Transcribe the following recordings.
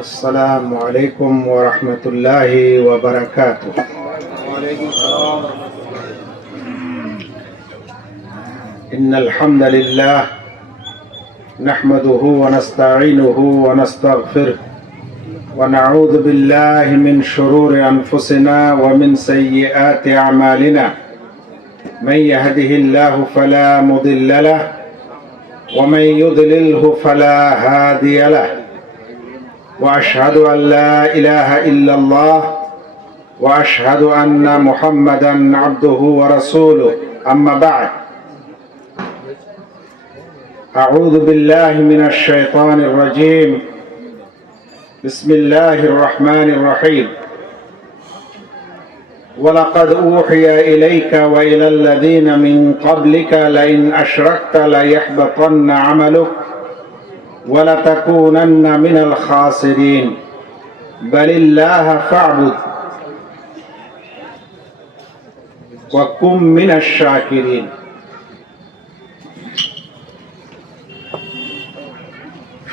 السلام عليكم ورحمة الله وبركاته. وعليكم السلام. إن الحمد لله نحمده ونستعينه ونستغفره ونعوذ بالله من شرور أنفسنا ومن سيئات أعمالنا. من يهده الله فلا مضل له ومن يضلله فلا هادي له. وأشهد أن لا إله إلا الله وأشهد أن محمدا عبده ورسوله. أما بعد، أعوذ بالله من الشيطان الرجيم. بسم الله الرحمن الرحيم. ولقد أوحي إليك وإلى الذين من قبلك لئن أشركت ليحبطن عملك ولتكونن من الخاسرين بل الله فاعبد وكن من الشاكرين.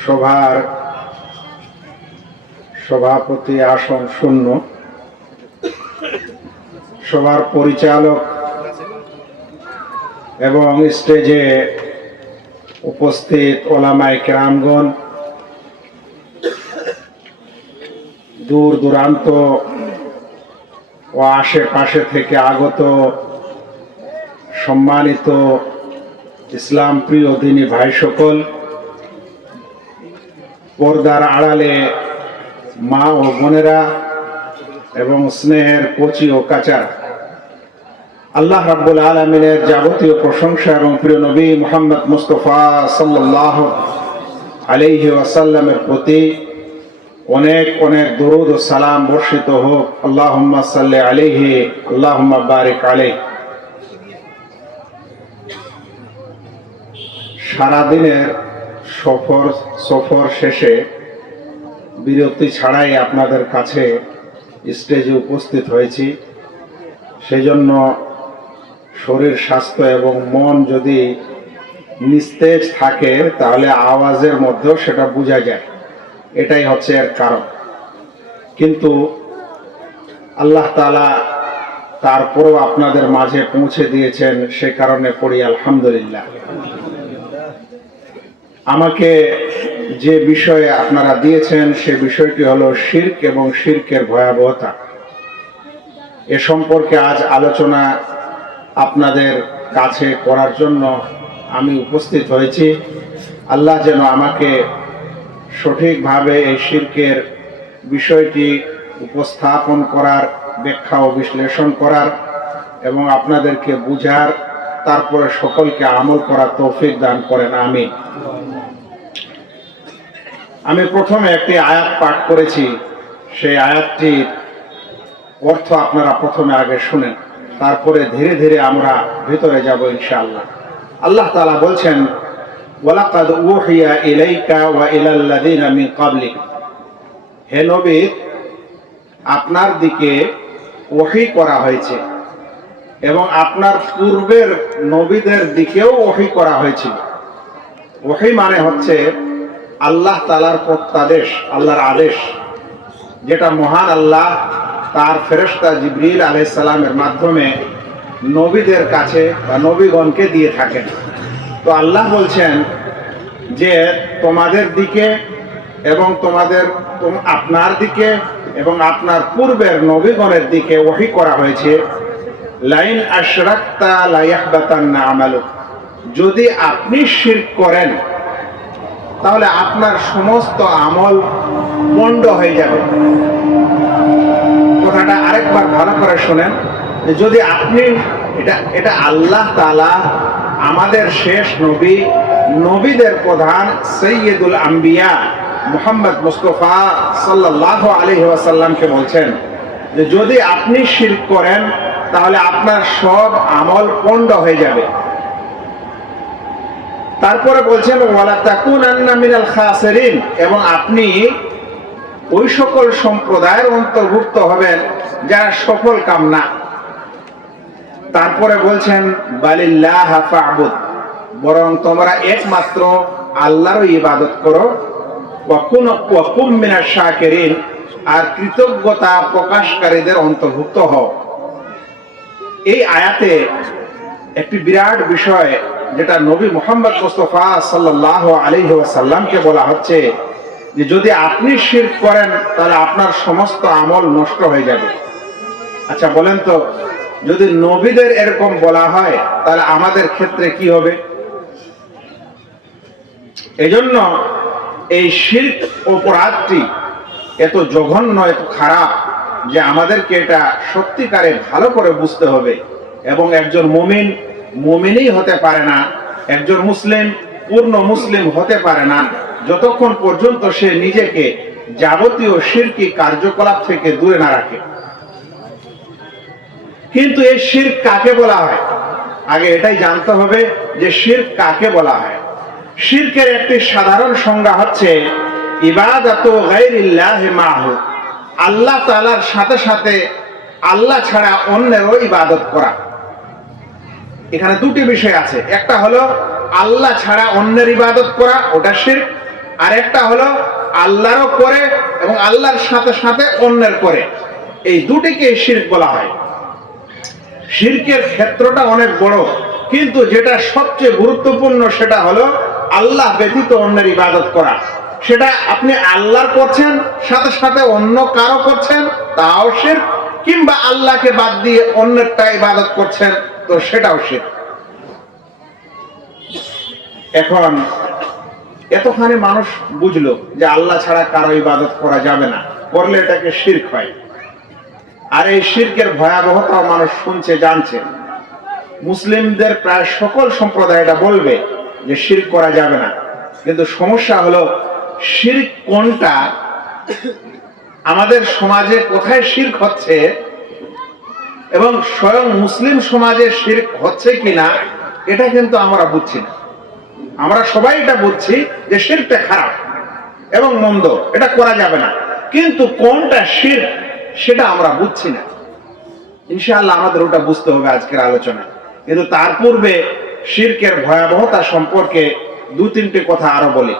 সভার সভাপতি আসন শূন্য, সভার পরিচালক এবং স্টেজে উপস্থিত ওলামায়ে কেরামগণ, দূর দূরান্ত ও আশেপাশে থেকে আগত সম্মানিত ইসলাম প্রিয় দিনী ভাই সকল, পর্দার আড়ালে মা ও বোনেরা এবং স্নেহের কচি ও কাচারা, আল্লাহ রাব্বুল আলামিনের যাবতীয় প্রশংসা এবং প্রিয় নবী মুহাম্মদ মুস্তাফা সাল্লাল্লাহু আলাইহি ওয়াসাল্লামের প্রতি অনেক অনেক দরুদ ও সালাম বর্ষিত হোক। আল্লাহুম্মা সাল্লি আলাইহি আল্লাহুম্মা বারিক আলাইহি। সারাদিনের সফর শেষে বিরতি ছাড়াই আপনাদের কাছে স্টেজে উপস্থিত হয়েছি। সেজন্য শরীর স্বাস্থ্য এবং মন যদি নিস্তেজ থাকে তাহলে আওয়াজের মধ্যেও সেটা বোঝা যায়, এটাই হচ্ছে এর কারণ। কিন্তু আল্লাহ তাআলা তারপরও আপনাদের মাঝে পৌঁছে দিয়েছেন, সে কারণে পড়ি আলহামদুলিল্লাহ। আমাকে যে বিষয়ে আপনারা দিয়েছেন সে বিষয়টি হলো শিরক এবং শিরকের ভয়াবহতা। এ সম্পর্কে আজ আলোচনা আপনাদের কাছে করার জন্য আমি উপস্থিত হয়েছি। আল্লাহ যেন আমাকে সঠিকভাবে এই শিরকের বিষয়টি উপস্থাপন করার, ব্যাখ্যা ও বিশ্লেষণ করার এবং আপনাদেরকে বুঝার, তারপরে সকলকে আমল করার তৌফিক দান করেন, আমিন। আমি প্রথমে একটি আয়াত পাঠ করেছি, সেই আয়াতটির অর্থ আপনারা প্রথমে আগে শুনেন, তারপরে ধীরে ধীরে আমরা ভিতরে যাব ইনশাআল্লাহ। আল্লাহ তাআলা বলছেন, ওয়ালাকাদ উহিয়া ইলাইকা ওয়া ইলাল্লাযিনা মিন ক্বাবলিক। হে নবী, আপনার দিকে ওহী করা হয়েছে এবং আপনার পূর্বের নবীদের দিকেও ওহী করা হয়েছিল। ওহী মানে হচ্ছে আল্লাহ তাআলার প্রত্যাদেশ, আল্লাহর আদেশ, যেটা মহান আল্লাহ তার ফেরেশতা জিবরিল আলাইহিস সালামের মাধ্যমে নবীদের কাছে বা নবীগণকে দিয়ে থাকেন। তো আল্লাহ বলছেন যে তোমাদের দিকে এবং আপনার দিকে এবং আপনার পূর্বের নবীগণের দিকে ওহী করা হয়েছে। লাইন আশরাকতা লা ইয়াহবাতান্না আমালুক। যদি আপনি শিরক করেন তাহলে আপনার সমস্ত আমল পণ্ড হয়ে যাবে। কথাটা আরেকবার ভালো করে শোনেন, যদি আপনি এটা আল্লাহ তাআলা আমাদের শেষ নবী, নবীদের প্রধান সৈয়দুল আম্বিয়া মুহাম্মদ মুস্তাফা সাল্লাল্লাহু আলাইহি ওয়াসাল্লামকে বলছেন যে যদি আপনি শিরক করেন তাহলে আপনার সব আমল পণ্ড হয়ে যাবে। তারপরে বলছেন ওয়ালা তাকুনান্না মিনাল খাসিরিন, এবং আপনি ওই সকল সম্প্রদায়ের অন্তর্ভুক্ত হবেন যারা সফল কাম না। তারপরে বলছেন বালিল্লাহ ফা'বুদ, বরং তোমরা একমাত্র আল্লাহর ইবাদত করো। ওয়া কুম মিনাশ শাকিরিন, আর কৃতজ্ঞতা প্রকাশকারীদের অন্তর্ভুক্ত হও। এই আয়াতে একটি বিরাট বিষয়, যেটা নবী মুহাম্মদ মুস্তাফা সাল্লাল্লাহু আলাইহি ওয়াসাল্লামকে বলা হচ্ছে যে যদি আপনি শিরক করেন তাহলে আপনার সমস্ত আমল নষ্ট হয়ে যাবে। আচ্ছা বলেন তো, যদি নবীদের এরকম বলা হয় তাহলে আমাদের ক্ষেত্রে কি হবে? এজন্য এই শিরক অপরাধটি এত জঘন্য, এত খারাপ যে আমাদেরকে এটা সত্যিকারে ভালো করে বুঝতে হবে। এবং একজন মুমিনই হতে পারে না, একজন মুসলিম পূর্ণ মুসলিম হতে পারে না যতক্ষণ পর্যন্ত সে নিজেকে যাবতীয় শিরকি কার্যকলাপ থেকে দূরে না রাখে। কিন্তু এই শিরক কাকে বলা হয়? আগে এটাই জানতে হবে যে শিরক কাকে বলা হয়। শিরকের একটি সাধারণ সংজ্ঞা হচ্ছে ইবাদাতু গায়রিল্লাহি মাহু, আল্লাহ তাআলার সাথে সাথে আল্লাহ ছাড়া অন্যেরও ইবাদত করা। এখানে দুটি বিষয় আছে, একটা হলো আল্লাহ ছাড়া অন্যের ইবাদত করা, ওটা শিরক। আর একটা হলো আল্লাহরও করে এবং আল্লাহর সাথে সাথে অন্যের করে, এই দুটিকে শিরক বলা হয়। শিরকের ক্ষেত্রটা অনেক বড়, কিন্তু যেটা সবচেয়ে গুরুত্বপূর্ণ সেটা হলো আল্লাহ ব্যতীত অন্যের ইবাদত করা। সেটা আপনি আল্লাহর করছেন, সাথে সাথে অন্য কারো করছেন, তাও শিরক। কিংবা আল্লাহকে বাদ দিয়ে অন্যেরটা ইবাদত করছেন, তো সেটাও শিরক। এখন এতখানি মানুষ বুঝলো যে আল্লাহ ছাড়া কারো ইবাদত করা যাবে না, করলে এটাকে শিরক হয়। আর এই শিরকের ভয়াবহতা মানুষ শুনছে, জানছে। মুসলিমদের প্রায় সকল সম্প্রদায় এটা বলবে যে শিরক করা যাবে না, কিন্তু সমস্যা হলো শিরক কোনটা, আমাদের সমাজে কোথায় শিরক হচ্ছে এবং স্বয়ং মুসলিম সমাজে শিরক হচ্ছে কিনা এটা কিন্তু আমরা বুঝছি না। আমরা সবাই এটা বুঝছি যে শিরকটা খারাপ এবং মন্দ, এটা করা যাবে না, কিন্তু কোনটা শিরক সেটা আমরা বুঝছি না। ইনশাআল্লাহ আমাদের ওটা বুঝতে হবে আজকের আলোচনায়। কিন্তু তার পূর্বে শিরকের ভয়াবহতা সম্পর্কে দু তিনটে কথা আরো বলি।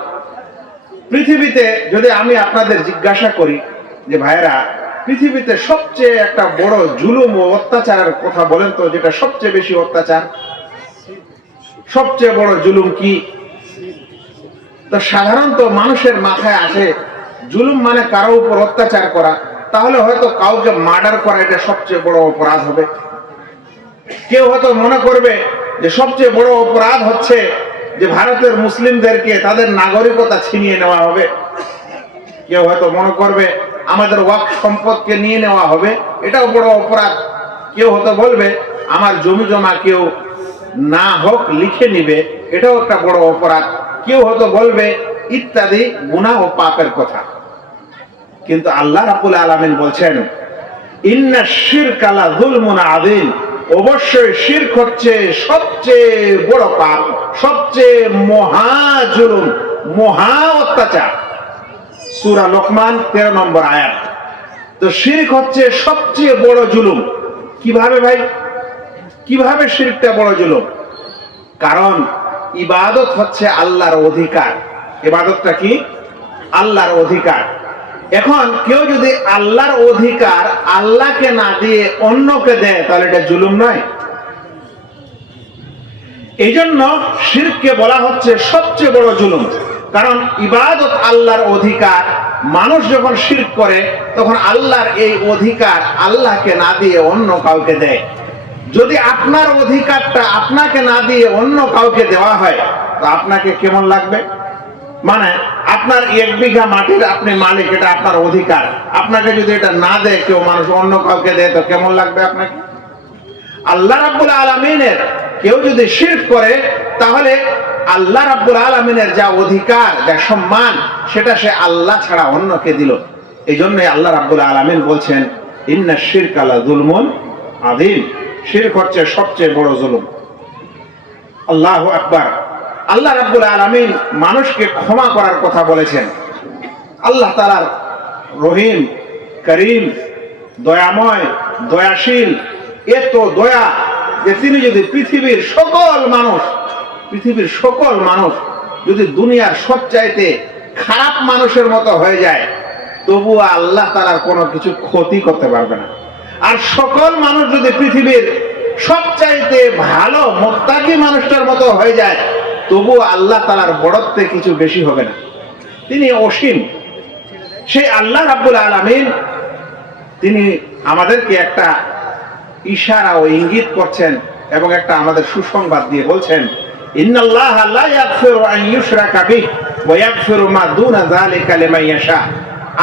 পৃথিবীতে যদি আমি আপনাদের জিজ্ঞাসা করি যে ভাইরা, পৃথিবীতে সবচেয়ে একটা বড় জুলুম ও অত্যাচারের কথা বলেন তো, যেটা সবচেয়ে বেশি অত্যাচার, সবচেয়ে বড় জুলুম কি? তো সাধারণত মানুষের মাথায় আসে জুলুম মানে কারো উপর অত্যাচার করা, তাহলে হয়তো কাউকে মার্ডার করা এটা সবচেয়ে বড় অপরাধ হবে। কেউ হয়তো মনে করবে যে সবচেয়ে বড় অপরাধ হচ্ছে যে ভারতের মুসলিমদেরকে তাদের নাগরিকতা ছিনিয়ে নেওয়া হবে। কেউ হয়তো মনে করবে আমাদের ওয়াকফ সম্পদকে নিয়ে নেওয়া হবে, এটাও বড় অপরাধ। কেউ হয়তো বলবে আমার জমি জমা কেউ না হোক লিখে নিবে, এটাও একটা বড় অপরাধ। কেউ হয়তো বলবে ইত্যাদি গুনাহ ও পাপের কথা। কিন্তু আল্লাহ রাব্বুল আলামিন বলছেন ইন্নাশ শিরকা লা যুলমুন আযীম, অবশ্যই শিরক হচ্ছে সবচেয়ে বড় পাপ, সবচেয়ে মহা জুলুম, মহা অত্যাচার। সূরা লোকমান 13 নম্বর আয়াত। তো শিরক হচ্ছে সবচেয়ে বড় জুলুম। কিভাবে ভাই, কিভাবে শিরকটা বড় জুলুম? কারণ ইবাদত হচ্ছে আল্লাহর অধিকার। ইবাদতটা কি? আল্লাহর অধিকার। এখন কেউ যদি আল্লাহর অধিকার আল্লাহকে না দিয়ে অন্যকে দেয় তাহলে এটা জুলুম নয়? এই জন্য শিরককে বলা হচ্ছে সবচেয়ে বড় জুলুম। কারণ ইবাদত আল্লাহর অধিকার, মানুষ যখন শিরক করে তখন আল্লাহর এই অধিকার আল্লাহকে না দিয়ে অন্য কাউকে দেয়। যদি আপনার অধিকারটা আপনাকে না দিয়ে অন্য কাউকে দেওয়া হয় তো আপনাকে কেমন লাগবে? মানে আপনার 1 বিঘা মাটির আপনি মালিক, এটা আপনার অধিকার, আপনাকে যদি এটা না দেয় কেউ, মানুষ অন্য কাউকে দেয়, তো কেমন লাগবে আপনাকে? আল্লাহ রাব্বুল আলামিনের কেউ যদি শিরক করে তাহলে আল্লাহ রাব্বুল আলামিনের যা অধিকার, যা সম্মান, সেটা সে আল্লাহ ছাড়া অন্যকে দিল। এই জন্যই আল্লাহ রাব্বুল আলামিন বলছেন ইন্নাশ শিরকা লা যুলমুন আযীম, শিরক হচ্ছে সবচেয়ে বড় জুলুম। আল্লাহু আকবার। আল্লাহ রাব্বুল আলামিন মানুষকে ক্ষমা করার কথা বলেছেন। আল্লাহ তাআলার রহিম, করিম, দয়াময়, দয়াশীল, এত দয়া যে তিনি যদি পৃথিবীর সকল মানুষ যদি দুনিয়ার সবচাইতে খারাপ মানুষের মতো হয়ে যায়, তবুও আল্লাহ তাআলার কোনো কিছু ক্ষতি করতে পারবে না। আর সকল মানুষ যদি পৃথিবীর সবচাইতে ভালো মুত্তাকি মানুষটার মতো হয়ে যায়, তবুও আল্লাহ তাআলার বড়ত্বে কিছু বেশি হবে না। তিনি অসীম। সেই আল্লাহ রাব্বুল আলামিন তিনি আমাদেরকে একটা ইশারা ও ইঙ্গিত করছেন এবং একটা আমাদের সুসংবাদ দিয়ে বলছেন, ইন্নাল্লাহা লা ইয়াগফিরু আন ইউশরাকা বিহি ওয়া ইয়াগফিরু মা দুনা যালিকা লিমান ইয়াশা।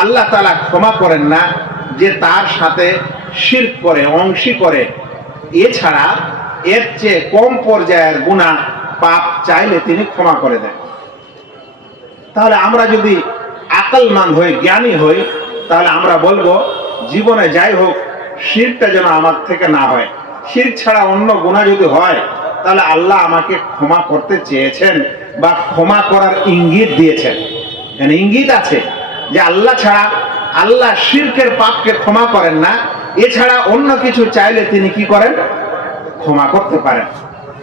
আল্লাহ তাআলা ক্ষমা করেন না যে তার সাথে শিরক করে, অংশী করে। এছাড়া এর চেয়ে কম পর্যায়ের গুনাহ পাপ চাইলে তিনি ক্ষমা করে দেন। তাহলে আমরা যদি আকলমান হই, জ্ঞানী হই, তাহলে আমরা বলবো জীবনে যাই হোক শিরকটা যেন আমার থেকে না হয়। শিরক ছাড়া অন্য গুনাহ যদি হয়, তাহলে আল্লাহ আমাকে ক্ষমা করতে চেয়েছেন বা ক্ষমা করার ইঙ্গিত দিয়েছেন। মানে ইঙ্গিত আছে যে আল্লাহ ছাড়া, আল্লাহ শিরকের পাপকে ক্ষমা করেন না, এছাড়া অন্য কিছু চাইলে তিনি কি করেন? ক্ষমা করতে পারেন।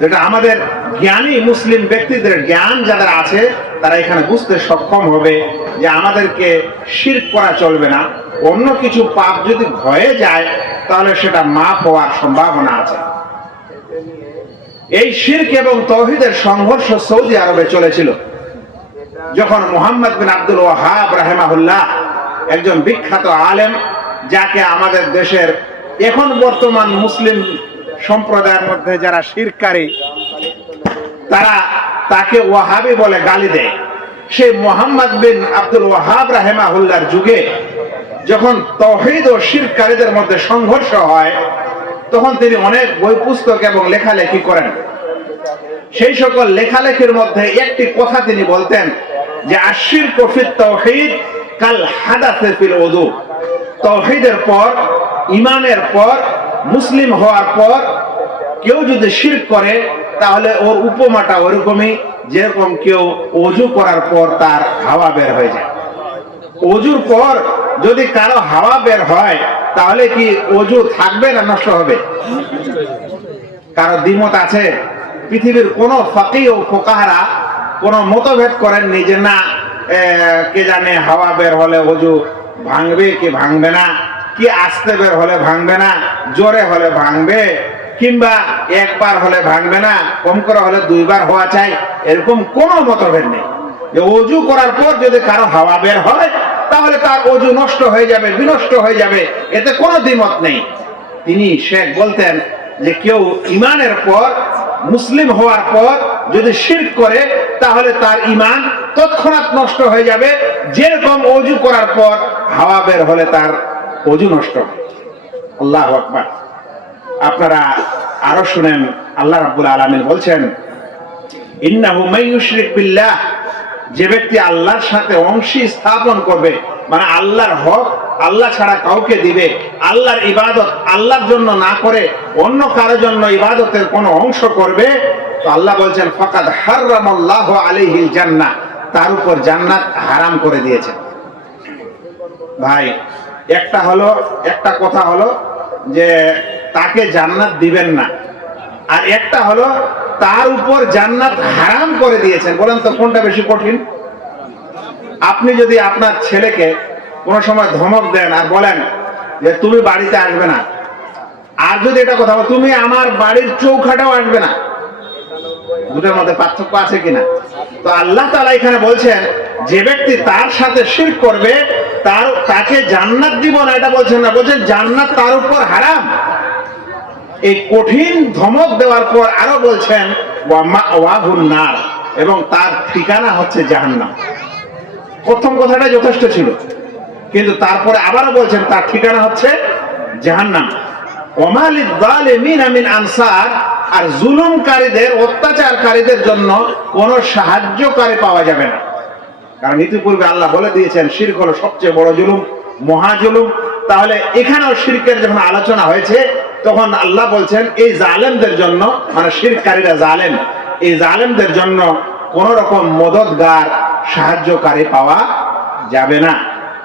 যেটা আমাদের জ্ঞানী মুসলিম ব্যক্তিদের জ্ঞান যাদের আছে, তারা এখানে বুঝতে সক্ষম হবে যে আমাদেরকে শিরক করা চলবে না। অন্য কিছু পাপ যদি হয়ে যায়, তাহলে সেটা মাফ হওয়ার সম্ভাবনা আছে। এই শিরক এবং তাওহীদের সংঘর্ষ সৌদি আরবে চলেছিল। যখন মুহাম্মদ বিন আব্দুল ওয়াহাব রাহিমাহুল্লাহ, একজন বিখ্যাত আলেম, যাকে আমাদের দেশের এখন বর্তমান মুসলিম সম্প্রদায়ের মধ্যে যারা শিরকারী, তারা তাকে ওয়াহাবি বলে গালি দেয়। সেই মুহাম্মদ বিন আব্দুল ওয়াহাব রাহিমাহুল্লাহর যুগে যখন তাওহীদ ও শিরকারীদের মধ্যে সংঘর্ষ হয়, তখন তিনি অনেক বই পুস্তক এবং লেখালেখি করেন। সেই সকল লেখালেখির মধ্যে একটি কথা তিনি বলতেন যে আশিরকু ফিত তাওহীদ কাল হাদাসে ফিল উযু। তাওহীদের পর, ঈমানের পর, মুসলিম হওয়ার পর কেউ যদি শিরক করে, তাহলে ওর উপমাটা ওরকমই যেরকম কেউ ওযু করার পর তার হাওয়া বের হয়ে যায়। ওযুর পর যদি কারো হাওয়া বের হয়, তাহলে কি ওযু থাকবে না নষ্ট হবে? কারো দ্বিমত আছে? পৃথিবীর কোন ফাকিহ ও ফুকাহারা কোন মতভেদ করেননি যে না কে জানে হাওয়া বের হলে ওযু ভাঙবে কি ভাঙবে না, কি আস্তে বের হলে ভাঙবে না, জোরে হলে ভাঙবে, কিংবা একবার হলে ভাঙবে না, কম করে হলে দুইবার হওয়া চাই, এরকম কোনো মতভেদ নেই। যে ওযু করার পর যদি কারো হাওয়া বের হয়, তাহলে তার ওযু নষ্ট হয়ে যাবে, বিনষ্ট হয়ে যাবে, এতে কোনো দ্বিমত নেই। তিনি শেখ বলতেন যে কেউ ঈমানের পর, মুসলিম হওয়ার পর যদি শিরক করে, তাহলে তার ঈমান তৎক্ষণাৎ নষ্ট হয়ে যাবে, যেরকম ওযু করার পর হাওয়া বের হলে তার ওযু নষ্ট হয়। আল্লাহু আকবার। আপনারা আরো শুনেন, আল্লাহ রাব্বুল আলামিন বলছেন, ইন্নাহু মান ইউশরিক বিল্লাহ, যে ব্যক্তি আল্লাহর সাথে অংশী স্থাপন করবে, মানে আল্লাহর হক আল্লাহ ছাড়া কাউকে দিবে, আল্লাহর ইবাদত আল্লাহর জন্য না করে অন্য কারোর জন্য ইবাদতের কোনো অংশ করবে, তো আল্লাহ বলছেন ফাকাদ হারামাল্লাহু আলাইহিল জান্নাহ, তার উপর জান্নাত হারাম করে দিয়েছেন। ভাই, একটা কথা হলো যে তাকে জান্নাত দিবেন না, আর একটা হলো তার উপর জান্নাত হারাম করে দিয়েছেন। বলেন তো কোনটা বেশি কঠিন? আপনি যদি আপনার ছেলেকে কোন সময় ধমক দেন আর বলেন যে তুমি বাড়িতে আসবে না, আর যদি এটা কথা বল তুমি আমার বাড়ির চৌখাটাও আসবে না, দুটোর মধ্যে পার্থক্য আছে কিনা? তো আল্লাহ তাআলা এখানে বলছেন যে ব্যক্তি তার সাথে শিরক করবে তাকে জান্নাত দিব না, এটা বলছেন না, বলছেন জান্নাত তার উপর হারাম। এই কঠিন ধমক দেওয়ার পর আরো বলছেন ওয়া মাওয়াহুন নার, এবং তার ঠিকানা হচ্ছে জাহান্নাম। প্রথম কথাটা যথেষ্ট ছিল, কিন্তু তারপরে আবারও বলছেন তার ঠিকানা হচ্ছে জাহান্নাম। ওয়া লিল যালিমিনা মিন আনসার, আর জুলুমকারীদের, অত্যাচারকারীদের জন্য কোনো সাহায্যকারী পাওয়া যাবে না। কারণ ইতিপূর্বে আল্লাহ বলে দিয়েছেন শিরক হলো সবচেয়ে বড় জুলুম, মহা জুলুম। তাহলে এখানেও শিরকের যখন আলোচনা হয়েছে, তখন আল্লাহ বলছেন এই জালেমদের জন্য, মানে শিরককারীরা জালেম, এই জালেমদের জন্য কোন রকম মদদগার, সাহায্যকারী পাওয়া যাবে না।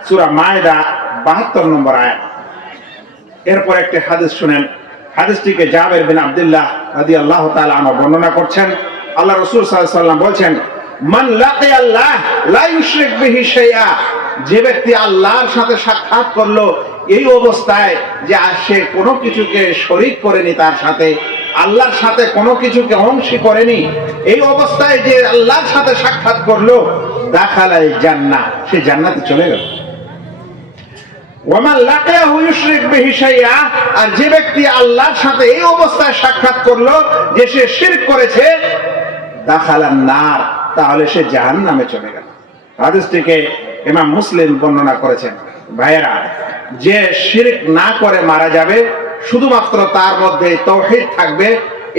সূরা মায়েদা 72 নম্বর আয়াত। এরপর একটি হাদিস শুনেন। হাদিসটিকে জাবের বিন আব্দুল্লাহ রাদিয়াল্লাহু তাআলা আনহু বর্ণনা করছেন। আল্লাহ রাসূল সাল্লাল্লাহু আলাইহি ওয়াসাল্লাম বলছেন, মান লাকিয়া আল্লাহ লা ইউশরিক বিহি শাইআ, যে ব্যক্তি আল্লাহর সাথে সাক্ষাৎ করলো এই অবস্থায় যে সে কোনো কিছুকে শরীক করেনি, তার সাথে আল্লাহর সাথে কোনো কিছুকে অংশী করেনি, এই অবস্থায় যে আল্লাহর সাথে সাক্ষাৎ করলো, দাখালাল জান্নাহ, সে জান্নাতে চলে গেল। ওয়ামান লাকিয়াহু ইউশরিক বিহি শাইআ, আর যে ব্যক্তি আল্লাহর সাথে এই অবস্থায় সাক্ষাৎ করলো যে সে শিরক করেছে, দাখালান নার, তাহলে সে জাহান্নামে চলে গেল। হাদিসটিকে ইমাম মুসলিম বর্ণনা করেছেন। ভাইয়েরা, যে শিরক না করে মারা যাবে, শুধুমাত্র তার মধ্যে তাওহীদ থাকবে,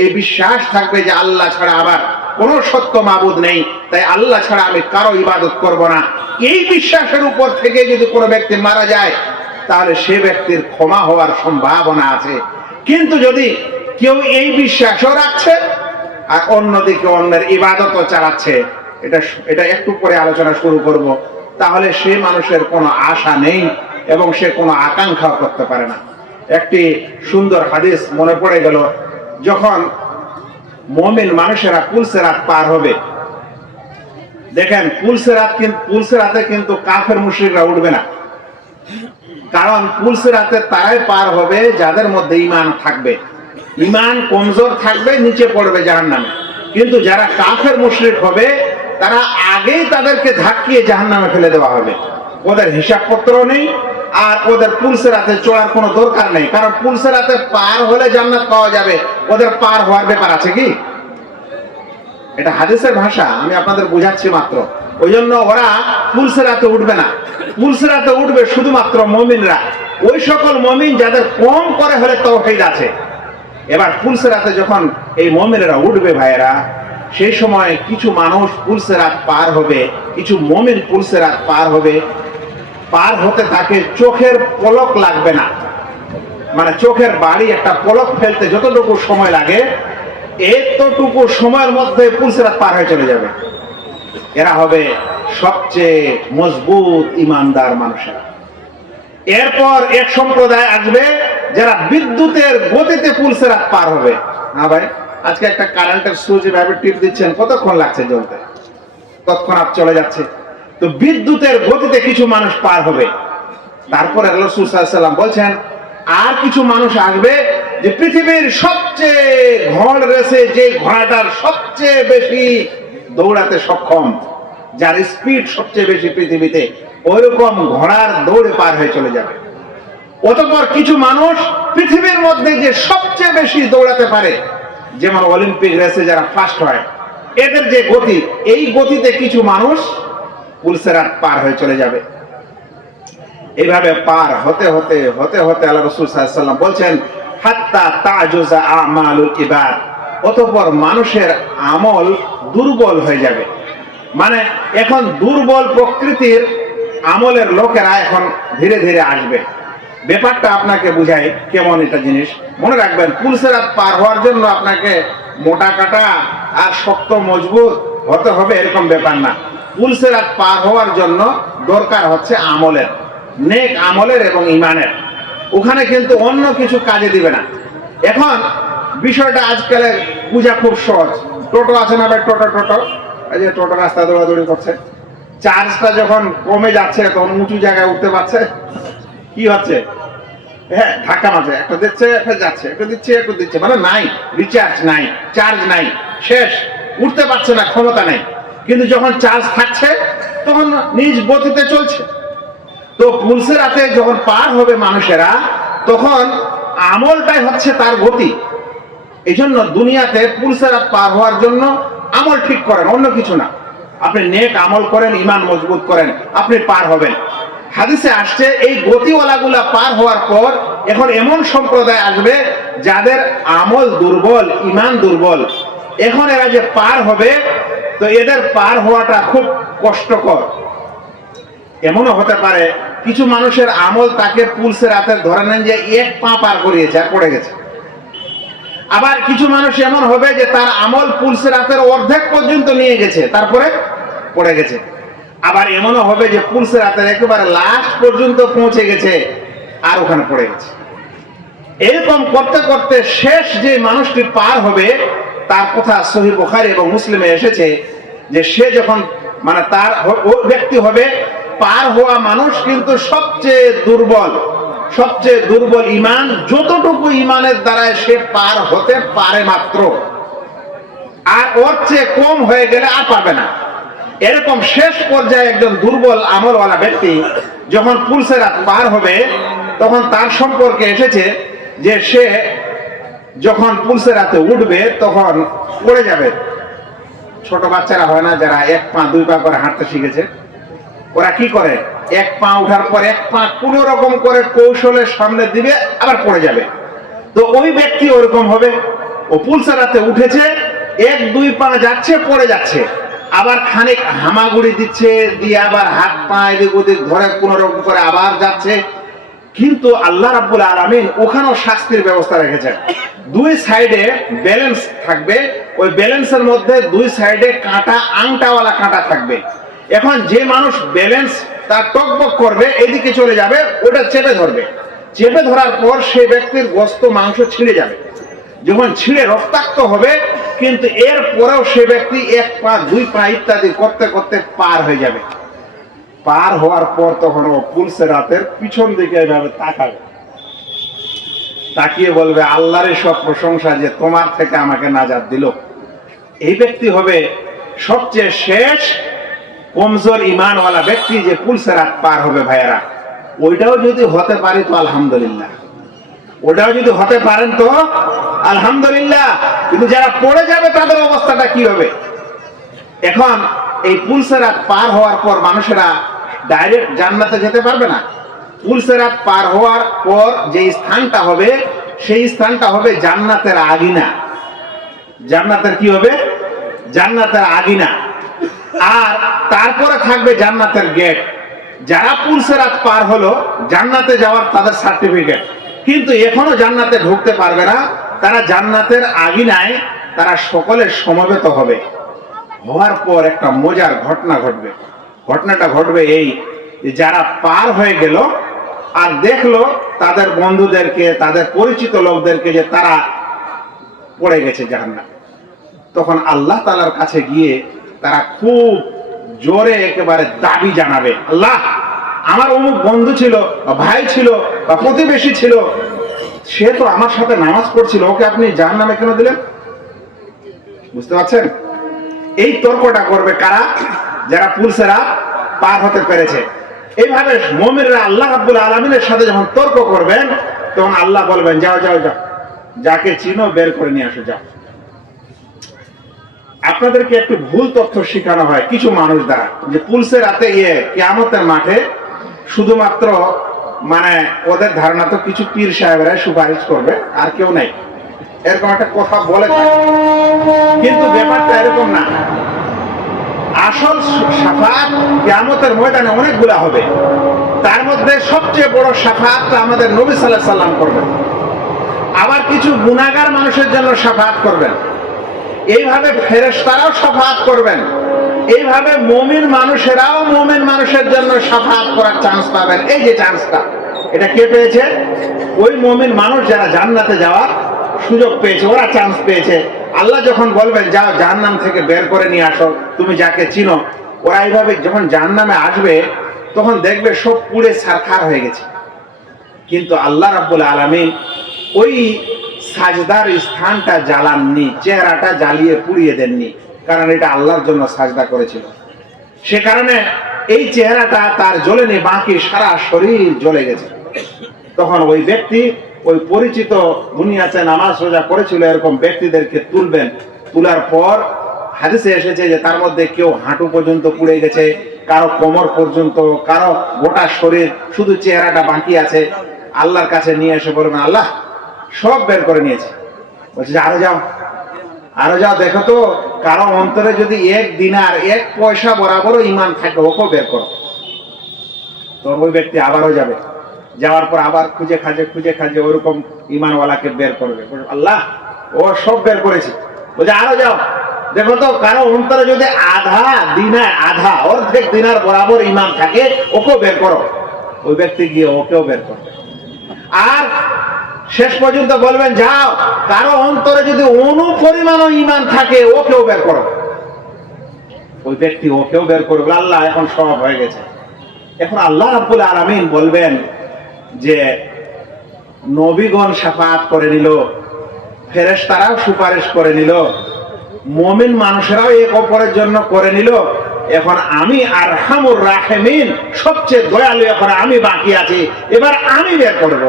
এই বিশ্বাস থাকবে যে আল্লাহ ছাড়া আবার কোনো সত্য মাবুদ নেই, তাই আল্লাহ ছাড়া আমি কারো ইবাদত করব না, এই বিশ্বাসের উপর থেকে যদি কোনো ব্যক্তি মারা যায়, তাহলে সে ব্যক্তির ক্ষমা হওয়ার সম্ভাবনা আছে। কিন্তু যদি কেউ এই বিশ্বাসও রাখছে আর অন্যদিকে অন্যের ইবাদতও চালাচ্ছে, এটা একটু পরে আলোচনা শুরু করব, তাহলে সে মানুষের কোনো আশা নেই এবং সে কোনো আকাঙ্ক্ষা করতে পারে না। একটি সুন্দর হাদিস মনে পড়ে গেল, যখন মুমিন মানুষেরা পুলসিরাত পার হবে, দেখেন পুলসিরাতে কিন্তু কাফের মুশরিকরা উঠবে না, কারণ পুলসিরাতে তারাই পার হবে যাদের মধ্যে ঈমান থাকবে। ঈমান কমজোর থাকবে, নিচে পড়বে জাহান্নামে। কিন্তু যারা কাফের মুশরিক হবে, তারা আগেই তাদেরকে ধাক্কিয়ে জাহান্নামে ফেলে দেওয়া হবে। ওদের হিসাবপত্র নেই, আর ওদের পুলসিরাতে চড়ার কোনো দরকার নেই, কারণ পুলসিরাতে পার হলে জান্নাত পাওয়া যাবে। ওদের পার হওয়ার ব্যাপার আছে কি? এটা হাদিসের ভাষা, আমি আপনাদের বুঝাচ্ছি মাত্র। ওই জন্য ওরা পুলসিরাতে উঠবে না। পুলসিরাতে উঠবে শুধুমাত্র মুমিনরা, ওই সকল মুমিন যাদের কম করে হলে তাওহীদ আছে। এবার পুলসিরাতে যখন এই মুমিনেরা উঠবে ভাইয়েরা, সেই সময় কিছু মানুষ পুলসিরাত পার হবে, কিছু মুমিন পুলসিরাত পার হবে, পার হতে তাকে চোখের পলক লাগবে না, মানে চোখের বাড়ি একটা পলক ফেলতে যতটুকু সময় লাগে, এতটুকু সময়ের মধ্যে পুলসিরাত পার হয়ে চলে যাবে। এরা হবে সবচেয়ে মজবুত ইমানদার মানুষেরা। এরপর এক সম্প্রদায় আসবে যারা বিদ্যুতের গতিতে পুলসিরাত পার হবে। হ্যাঁ ভাই, আজকে একটা কারেন্টের সুইচ ভাবে টিপ দিচ্ছেন, কতক্ষণ লাগছে জ্বলতে, তৎক্ষণাৎ চলে যাচ্ছে। তো বিদ্যুতের গতিতে কিছু মানুষ পার হবে। তারপরে রাসূল সাল্লাল্লাহু আলাইহি ওয়াসাল্লাম বলছেন, আর কিছু মানুষ আসবে যে পৃথিবীর সবচেয়ে ঘোড় রেসে যে ঘোড়াটার সবচেয়ে বেশি দৌড়াতে সক্ষম, যার স্পিড সবচেয়ে বেশি পৃথিবীতে, ওইরকম ঘোড়ার দৌড়ে পার হয়ে চলে যাবে। অতঃপর কিছু মানুষ পৃথিবীর মধ্যে যে সবচেয়ে বেশি দৌড়াতে পারে, যেমন অলিম্পিক রেসে যারা ফার্স্ট হয়, এদের যে গতি, এই গতিতে কিছু মানুষ পুলসিরাত পার হয়ে চলে যাবে। এইভাবে পার হতে হতে হতে হতে আল্লাহ রাসূল সাল্লাল্লাহু আলাইহি ওয়াসাল্লাম বলছেন, হাত্তা তাজুজা আমালুল ইবাদ, অতঃপর মানুষের আমল দুর্বল হয়ে যাবে। মানে এখন দুর্বল প্রকৃতির আমলের লোকেরা এখন ধীরে ধীরে আসবে। ব্যাপারটা আপনাকে বুঝাই কেমন এটা জিনিস। মনে রাখবেন, পুলসিরাত পার হওয়ার জন্য আপনাকে মোটা কাটা আর শক্ত মজবুত হতে হবে এরকম ব্যাপার না। পুলসিরাত পার হওয়ার জন্য দরকার হচ্ছে আমলের, নেক আমলের এবং ঈমানের। ওখানে কিন্তু অন্য কিছু কাজে দিবে না। এখন বিষয়টা আজকালের বুঝা খুব সহজ। টোটো আছে না ভাই, টোটো এই যে টোটো রাস্তা দৌড়াদৌড়ি করছে, চার্জটা যখন কমে যাচ্ছে তখন উঁচু জায়গায় উঠতে পারছে, কি হচ্ছে? হ্যাঁ, ধাক্কা মারছে, একটা দিচ্ছে একটা যাচ্ছে, একটা দিচ্ছে একটা দিচ্ছে, মানে নাই, রিচার্জ নাই, চার্জ নাই, শেষ, উঠতে পারছে না, ক্ষমতা নাই। কিন্তু যখন চার্জ থাকছে তখন নিজ গতিতে চলছে। তো পুলসিরাতে যখন পার হবে মানুষেরা, তখন আমলটাই হচ্ছে তার গতি। এই জন্য দুনিয়াতে পুলসিরাত পার হওয়ার জন্য আমল ঠিক করেন, অন্য কিছু না। আপনি নেক আমল করেন, ঈমান মজবুত করেন, আপনি পার হবেন। হাদিসে আসছে, এই গতিওয়ালাগুলা পার হওয়ার পর এখন এমন সম্প্রদায় আসবে যাদের আমল দুর্বল, ঈমান দুর্বল। এখন এরা যে পার হবে, তো এদের পার হওয়াটা খুব কষ্টকর। এমনও হতে পারে কিছু মানুষের আমল তাকে পুলসিরাতে ধরে নেন যে এক পা পার করিয়েছে আর পড়ে গেছে। আবার কিছু মানুষ এমন হবে যে তার আমল পুলসিরাতের অর্ধেক পর্যন্ত নিয়ে গেছে, তারপরে পড়ে গেছে। আবার এমনও হবে যে পুলসিরাতের একেবারে লাস্ট পর্যন্ত পৌঁছে গেছে আর ওখানে পড়ে গেছে। এরকম করতে করতে শেষ যে মানুষটি পার হবে, তার কথা সহিহ বুখারী এবং মুসলিমে এসেছে যে সে যখন মানে তার ও ব্যক্তি হবে পার হওয়া মানুষ কিন্তু সবচেয়ে দুর্বল ঈমান, যতটুকু ঈমানের দ্বারা সে পার হতে পারে মাত্র, আর ওর চেয়ে কম হয়ে গেলে আর পারবে না। এরকম শেষ পর্যায়ে একজন দুর্বল আমলওয়ালা ব্যক্তি যখন পুলসেরাত পার হবে, তখন তার সম্পর্কে এসেছে যে সে যখন পুলসেরাতে উঠবে তখন পড়ে যাবে। ছোট বাচ্চারা হয় না যারা 1 পা 2 পা করে হাঁটতে শিখেছে, ওরা কি করে 1 পা উঠার পর 1 পা কোন রকম করে কৌশলের সামনে দিবে, আবার পড়ে যাবে। তো ওই ব্যক্তি ওরকম হবে, ও পুলসেরাতে উঠেছে, 1-2 পা যাচ্ছে, পড়ে যাচ্ছে, আবার খানিক হামাগুড়ি দিচ্ছে, দিয়ে আবার হাত পা এদিক ওদিক ধরে কোন রকম করে আবার যাচ্ছে। কিন্তু আল্লাহ রাব্বুল আলামিন ওখানেও শাস্তির ব্যবস্থা রেখেছেন। 2 সাইডে ব্যালেন্স থাকবে, ওই ব্যালেন্সের মধ্যে 2 সাইডে কাঁটা, আংটাওয়ালা কাঁটা থাকবে। এখন যে মানুষ ব্যালেন্স তার টকবক করবে, এদিকে চলে যাবে, ওটা চেপে ধরবে, চেপে ধরার পর সে ব্যক্তির গোস্ত মাংস ছিঁড়ে যাবে। যখন ছিঁড়ে রক্তাক্ত হবে, কিন্তু এর পরেও সে ব্যক্তি 1 পা 2 পা ইত্যাদি করতে করতে পার হয়ে যাবে। পার হওয়ার পর তখন ও পুলসেরাতের পিছন দিকে এভাবে তাকাবে, তাকিয়ে বলবে আল্লাহর সব প্রশংসা যে তোমার থেকে আমাকে নাজাত দিল। এই ব্যক্তি হবে সবচেয়ে শেষ কমজোর ঈমানওয়ালা ব্যক্তি যে পুলসেরাত পার হবে। ভাইয়েরা, ওইটাও যদি হতে পারি তো আলহামদুলিল্লাহ, ওটাও যদি হতে পারেন তো আলহামদুলিল্লাহ। কিন্তু যারা পড়ে যাবে তাদের অবস্থাটা কি হবে? এখন এই পুলসেরাত পার হওয়ার পর মানুষেরা ডাইরেক্ট জান্নাতে যেতে পারবে না। পুলসেরাত পার হওয়ার পর যে স্থানটা হবে, সেই স্থানটা হবে জান্নাতের আগিনা। জান্নাতের কি হবে? জান্নাতের আগিনা। আর তারপরে থাকবে জান্নাতের গেট। যারা পুলসেরাত পার হলো, জান্নাতে যাওয়ার তাদের সার্টিফিকেট, কিন্তু এখনো জান্নাতে ঢুকতে পারবে না। তারা জান্নাতের আগিনায় তারা সকলে সমবেত হবে। হওয়ার পর একটা মজার ঘটনা ঘটবে। ঘটনাটা ঘটবে এই যে যারা পার হয়ে গেল আর দেখলো তাদের বন্ধুদেরকে, তাদের পরিচিত লোকদেরকে যে তারা পড়ে গেছে জাহান্নামে, তখন আল্লাহ তাআলার কাছে গিয়ে তারা খুব জোরে একেবারে দাবি জানাবে, আল্লাহ, আমার অমুক বন্ধু ছিল বা ভাই ছিল বা প্রতিবেশী ছিল, সে তো আমার সাথে নামাজ পড়ছিল, ওকে আপনি জাহান্নামে কেন দিলেন? বুঝতে পারছেন? এই তর্কটা করবে কারা? যারা পুলসেরাত পার হতে পেরেছে। এইভাবে মুমিনরা আল্লাহ রাব্বুল আলামিনের সাথে যখন তর্ক করবেন, তখন আল্লাহ বলবেন যাও যাও যাও, যাকে চিনো বের করে নিয়ে আসো, যাও। আপনাদেরকে একটু ভুল তথ্য শেখানো হয় কিছু মানুষ দ্বারা, যে পুলসেরাতে গিয়ে কিয়ামতের মাঠে শুধুমাত্র মানে ওদের ধারণা তো কিছু পীর সাহেবরা সুপারিশ করবে, আর কেউ নাই, এরকম একটা কথা বলে থাকে। কিন্তু ব্যাপারটা এরকম না। আসল শাফাআত কিয়ামতের ময়দানে অনেকগুলা হবে। তার মধ্যে সবচেয়ে বড় শাফাআতটা আমাদের নবী সাল্লাল্লাহু আলাইহি সাল্লাম করবেন। আবার কিছু গুনাহগার মানুষের জন্য শাফাআত করবেন। এইভাবে ফেরেশতারাও শাফাআত করবেন। এইভাবে মুমিন মানুষেরাও মুমিন মানুষের জন্য শাফাআত করার চান্স পাবেন। এই যে চান্সটা, এটা কে পেয়েছে? ওই মুমিন মানুষ যারা জান্নাতে যাওয়ার সুযোগ পেয়েছে, ওরা চান্স পেয়েছে। আল্লাহ যখন বলবেন যাও জাহান্নাম থেকে বের করে নিয়ে আসো তুমি যাকে চিনো, ওরা এইভাবে যখন জাহান্নামে আসবে তখন দেখবে সব পুড়ে ছারখার হয়ে গেছে। কিন্তু আল্লাহ রাব্বুল আলামিন ওই সাজদার স্থানটা জ্বালাননি, চেহারাটা জ্বালিয়ে পুড়িয়ে দেননি, কারণ এটা আল্লাহর জন্য সাজদা করেছিল। সে কারণে এই চেহারাটা তার জ্বলেনি, বাকি সারা শরীর জ্বলে গেছে। তখন ওই ব্যক্তি, ওই পরিচিত দুনিয়াতে নামাজ রোজা করেছিল এরকম ব্যক্তিদেরকে তুলবেন। তোলার পর হাদিসে এসেছে যে তার মধ্যে কেউ হাঁটু পর্যন্ত পুড়ে গেছে, কারো কোমর পর্যন্ত, কারো গোটা শরীর, শুধু চেহারাটা বাকি আছে। আল্লাহর কাছে নিয়ে এসে বলবেন আল্লাহ সব বের করে নিয়েছে। বলছে যে আরো যাও, আরো যাও, দেখো তো কারো অন্তরে যদি 1 দিনার 1 পয়সা বরাবরও ঈমান থাকে, ওকেও বের করো। তো ওই ব্যক্তি আবারও যাবে, যাওয়ার পর আবার খুঁজে খাজে ওরকম ঈমানওয়ালাকে বের করবে। আল্লাহ ও সব বের করেছে। বলছে আরো যাও, দেখো তো কারো অন্তরে যদি আধা দিনার, আধা অর্ধেক দিনার বরাবর ঈমান থাকে, ওকেও বের করো। ওই ব্যক্তি গিয়ে ওকেও বের করবে। আর শেষ পর্যন্ত বলবেন যাও কারো অন্তরে যদি অনুপরিমাণও ঈমান থাকে, ওকেও বের করো। ওই ব্যক্তি ওকেও বের করবে, আল্লাহ এখন সব হয়ে গেছে। এখন আল্লাহ রাব্বুল আলামিন বলবেন যে নবীগণ শাফাআত করে নিল, ফেরেশতারাও সুপারিশ করে নিল, মুমিন মানুষেরাও এক অপরের জন্য করে নিল, এখন আমি আরহামুর রাহিমিন সবচেয়ে দয়ালু, এখন আমি বাকি আছি, এবার আমি বের করব।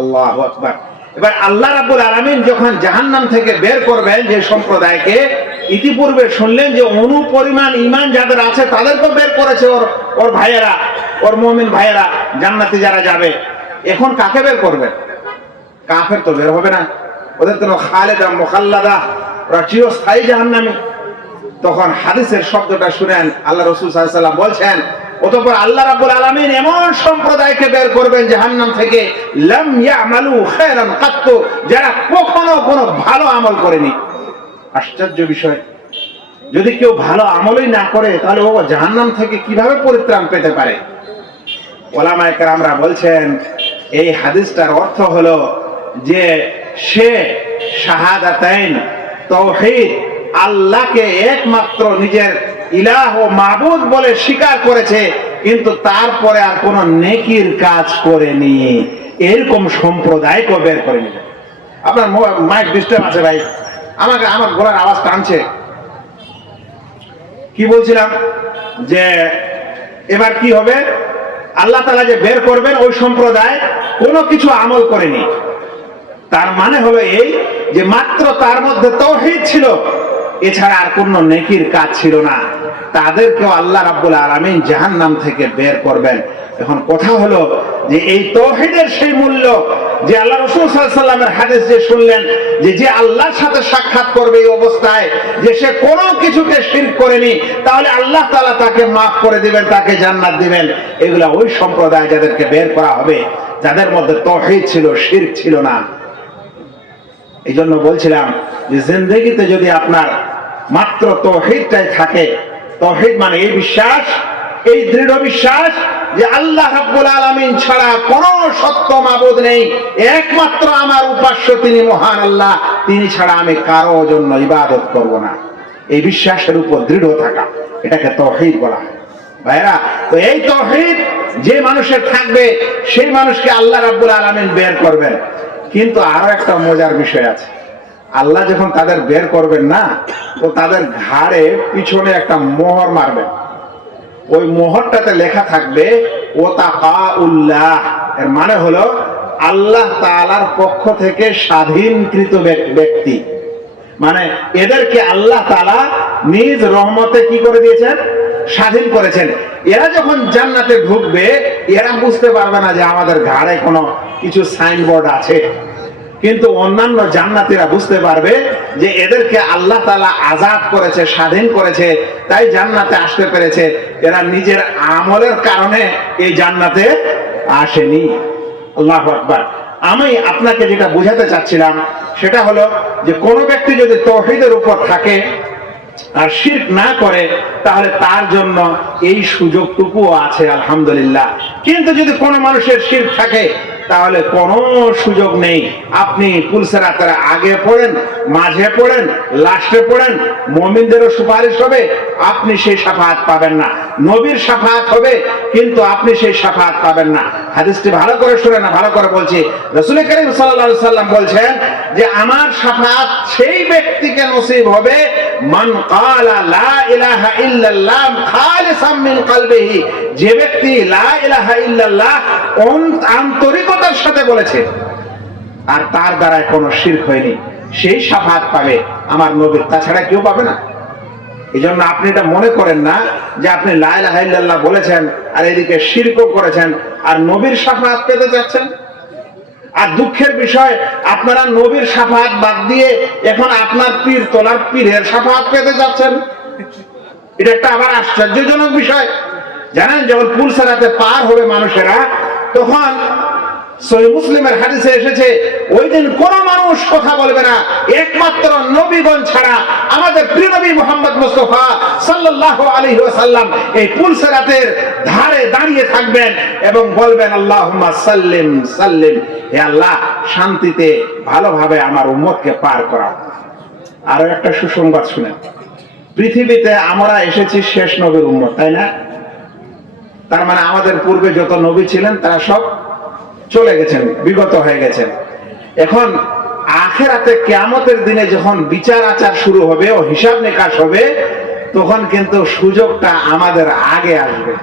আল্লাহু আকবার। এবার আল্লাহ রাব্বুল আলামিন যখন জাহান্নাম থেকে বের করবেন যে সম্প্রদায়কে, ইতিপূর্বে শুনলেন যে অনুপরিমাণ ঈমান যাদের আছে তাদেরকেও বের করেছে ওর ভাইয়েরা, ওর মুমিন ভাইয়েরা, জান্নাতে যারা যাবে। এখন কাকে বের করবেন? কাফের তো বের হবে না, ওদের তো খালেদা মুখাল্লাদা, ওরা চিরস্থায়ী জাহান্নামী। তখন হাদিসের শব্দটা শুনেন, আল্লাহ রাসূল সাল্লাল্লাহু আলাইহি ওয়াসাল্লাম বলছেন, অতঃপর আল্লাহ রাব্বুল আলামিন এমন সম্প্রদায়কে বের করবেন জাহান্নাম থেকে, লাম ইয়ামালু খায়রান কাত্তু, যারা কখনো কোনো ভালো আমল করেনি। আশ্চর্য বিষয়, যদি কেউ ভালো আমলই না করে তাহলে ও জাহান্নাম থেকে কিভাবে পরিত্রাণ পেতে পারে? ওলামায়ে কেরামরা বলছেন এই হাদিসটার অর্থ হলো যে সে শাহাদাতাইন, তাওহীদ, আল্লাহকে একমাত্র নিজের ইলাহ ও মাবুদ বলে স্বীকার করেছে, কিন্তু তারপরে আর কোন নেকির কাজ করেনি, এরকম সম্প্রদায়কে বের করে নিলেন। আপনার মাইক ডিস্টার্ব আছে ভাই, আমার গলার আওয়াজ টানছে। কি বলছিলাম যে এবার কি হবে? আল্লাহ তাআলা যে বের করবেন ওই সম্প্রদায় কোনো কিছু আমল করেনি, তার মানে হলো এই যে মাত্র তার মধ্যে তাওহীদ ছিল, এছাড়া আর কোনো নেকির কাজ ছিল না, তাদেরকেও আল্লাহ রাব্বুল আলামিন জাহান্নাম থেকে বের করবেন। এখন কথা হলো যে এই তাওহীদের সেই মূল্য যে আল্লাহ রাসূল সাল্লাল্লাহু আলাইহি ওয়াসাল্লামের হাদিস যে শুনলেন যে আল্লাহর সাথে সাক্ষাৎ করবে এই অবস্থায় যে সে কোনো কিছুকে শিরক করেনি, তাহলে আল্লাহ তাআলা তাকে মাফ করে দিবেন, তাকে জান্নাত দিবেন। এগুলা ওই সম্প্রদায় যাদেরকে বের করা হবে, যাদের মধ্যে তাওহীদ ছিল, শিরক ছিল না। এই জন্য বলছিলাম যে জিন্দেগিতে যদি আপনার মাত্র তাওহীদটাই থাকে, তাওহীদ মানে এই বিশ্বাস, এই দৃঢ় বিশ্বাস যে আল্লাহ রাব্বুল আলামিন ছাড়া কোনো সত্য মাবুদ নেই, একমাত্র আমার উপাস্য তিনি মহান আল্লাহ, তিনি ছাড়া আমি কারো জন্য ইবাদত করব না, এই বিশ্বাসের উপর দৃঢ় থাকা, এটাকে তাওহীদ বলা হয়। ভাইরা, তো এই তাওহীদ যে মানুষের থাকবে সেই মানুষকে আল্লাহ রাব্বুল আলামিন বের করবেন। কিন্তু আরো একটা মজার বিষয় আছে, আল্লাহ যখন তাদের বের করবেন না, তো তাদের ঘাড়ে পিছনে একটা মোহর মারবেন, ওই মোহরটাতে লেখা থাকবে ওয়াতাকাউল্লাহ, এর মানে হলো আল্লাহ তাআলার পক্ষ থেকে স্বাধীনকৃত ব্যক্তি। মানে এদেরকে আল্লাহ তাআলা নিজ রহমতে কি করে দিয়েছেন? স্বাধীন করেছেন। এরা যখন জান্নাতে ঢুকবে এরা বুঝতে পারবে না যে আমাদের ঘাড়ে কোনো কিছু সাইনবোর্ড আছে, কিন্তু অন্যান্য জান্নাতীরা বুঝতে পারবে যে এদেরকে আল্লাহ তাআলা আজাদ করেছে, স্বাধীন করেছে, তাই জান্নাতে আসতে পেরেছে। এরা নিজের আমলের কারণে এই জান্নাতে আসেনি। আল্লাহু আকবার। আমি আপনাকে যেটা বোঝাতে চাচ্ছিলাম সেটা হলো যে কোনো ব্যক্তি যদি তাওহীদের উপর থাকে আর শিরক না করে, তাহলে তার জন্য এই সুযোগটুকু আছে, আলহামদুলিল্লাহ। কিন্তু যদি কোনো মানুষের শিরক থাকে তাহলে কোনো সুযোগ নেই। আপনি পুলসেরাতের আগে পড়েন, মাঝে পড়েন, লাস্টে পড়েন, মুমিনদেরও সুপারিশ হবে, আপনি সেই শাফাআত পাবেন না। নবীর শাফাআত হবে, কিন্তু আপনি সেই শাফাআত পাবেন না। হাদিসটি ভালো করে শুনেন, না ভালো করে বলছি। রাসূল করিম সাল্লাল্লাহু আলাইহি সাল্লাম বলছেন যে আমার শাফাআত সেই ব্যক্তিকে নসিব হবে মান ক্বালা লা ইলাহা ইল্লাল্লাহ খালিসাম মিন কলবিহি, যে ব্যক্তি লা ইলাহা ইল্লাল্লাহ আন্তরিকতার সাথে বলেছে আর তার দ্বারা কোনো শিরক হয়নি, সেই শাফাআত পাবে আমার নবীর, তাছাড়া কেউ পাবে না। এই জন্য আপনি এটা মনে করেন না যে আপনি লা ইলাহা ইল্লাল্লাহ বলেছেন আর এদিকে শিরকও করেছেন আর নবীর শাফাআত পেতে যাচ্ছেন। আর দুঃখের বিষয়, আপনারা নবীর শাফাআত বাদ দিয়ে এখন আপনার পীর তোলার পীরের শাফাআত পেতে যাচ্ছেন। এটা একটা আবার আশ্চর্যজনক বিষয়। জানেন, যখন পুলসেরাতে পার হবে মানুষেরা, তখন সহিহ মুসলিমের হাদিসে এসেছে ওই দিন কোন মানুষ কথা বলবে না একমাত্র নবীগণ ছাড়া। আমাদের প্রিয় নবী মুহাম্মদ মুস্তাফা সাল্লাল্লাহু আলাইহি ওয়াসাল্লাম এই পুলসেরাতের ধারে দাঁড়িয়ে থাকবেন এবং বলবেন আল্লাহুম্মা সাল্লিম সাল্লিম, হে আল্লাহ শান্তিতে ভালোভাবে আমার উম্মতকে পার করাও। আরো একটা সুসংবাদ শুনেন পৃথিবীতে আমরা এসেছি শেষ নবীর উম্মত, তাই না? তার মানে আমাদের পূর্বে যত নবী ছিলেন তারা সব চলে গেছেন, বিগত হয়ে গেছেন। এখন আখিরাতে কিয়ামতের দিনে যখন বিচার আচার শুরু হবে ও হিসাব নিকাশ হবে, তখন কিন্তু সুযোগটা আমাদের আগে আসবে।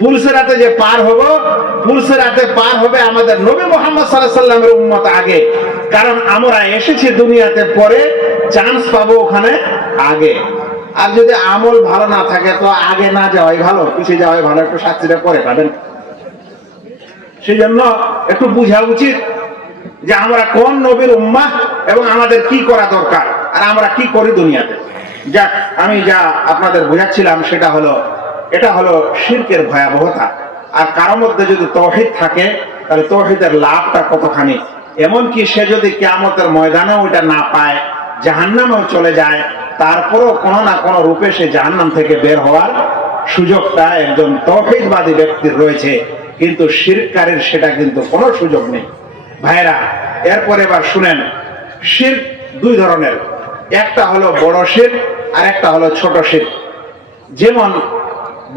পুলসিরাতে যে পার হব, পুলসিরাতে পার হবে আমাদের নবী মুহাম্মদ সাল্লাল্লাহু আলাইহি সাল্লামের উম্মত আগে, কারণ আমরা এসেছি দুনিয়াতে পরে, চান্স পাবো ওখানে আগে। আর যদি আমল ভালো না থাকে তো আগে না যাওয়াই ভালো, পিছিয়ে যাওয়াই ভালো, একটু শাস্তিটা পরে পাবেন। সেই জন্য একটু বোঝা উচিত যে আমরা কোন নবীর উম্মাহ এবং আমাদের কি করা দরকার আর আমরা কি করি দুনিয়াতে। যাক, আমি যা আপনাদের বোঝাচ্ছিলাম সেটা হলো, এটা হলো শিরকের ভয়াবহতা। আর কারোর মধ্যে যদি তৌহিদ থাকে তাহলে তৌহিদের লাভটা কতখানি, এমনকি সে যদি কিয়ামতের ময়দানে ওইটা না পায়, জাহান্নামেও চলে যায়, তারপরেও কোনো না কোনো রূপে সে জাহান্নাম থেকে বের হওয়ার সুযোগটা একজন তৌহিদবাদী ব্যক্তির রয়েছে, কিন্তু শিরকারীর সেটা কিন্তু কোনো সুযোগ নেই। ভাইরা, এরপরে এবার শুনেন, শিরক দুই ধরনের, একটা হলো বড় শিরক আর একটা হলো ছোট শিরক। যেমন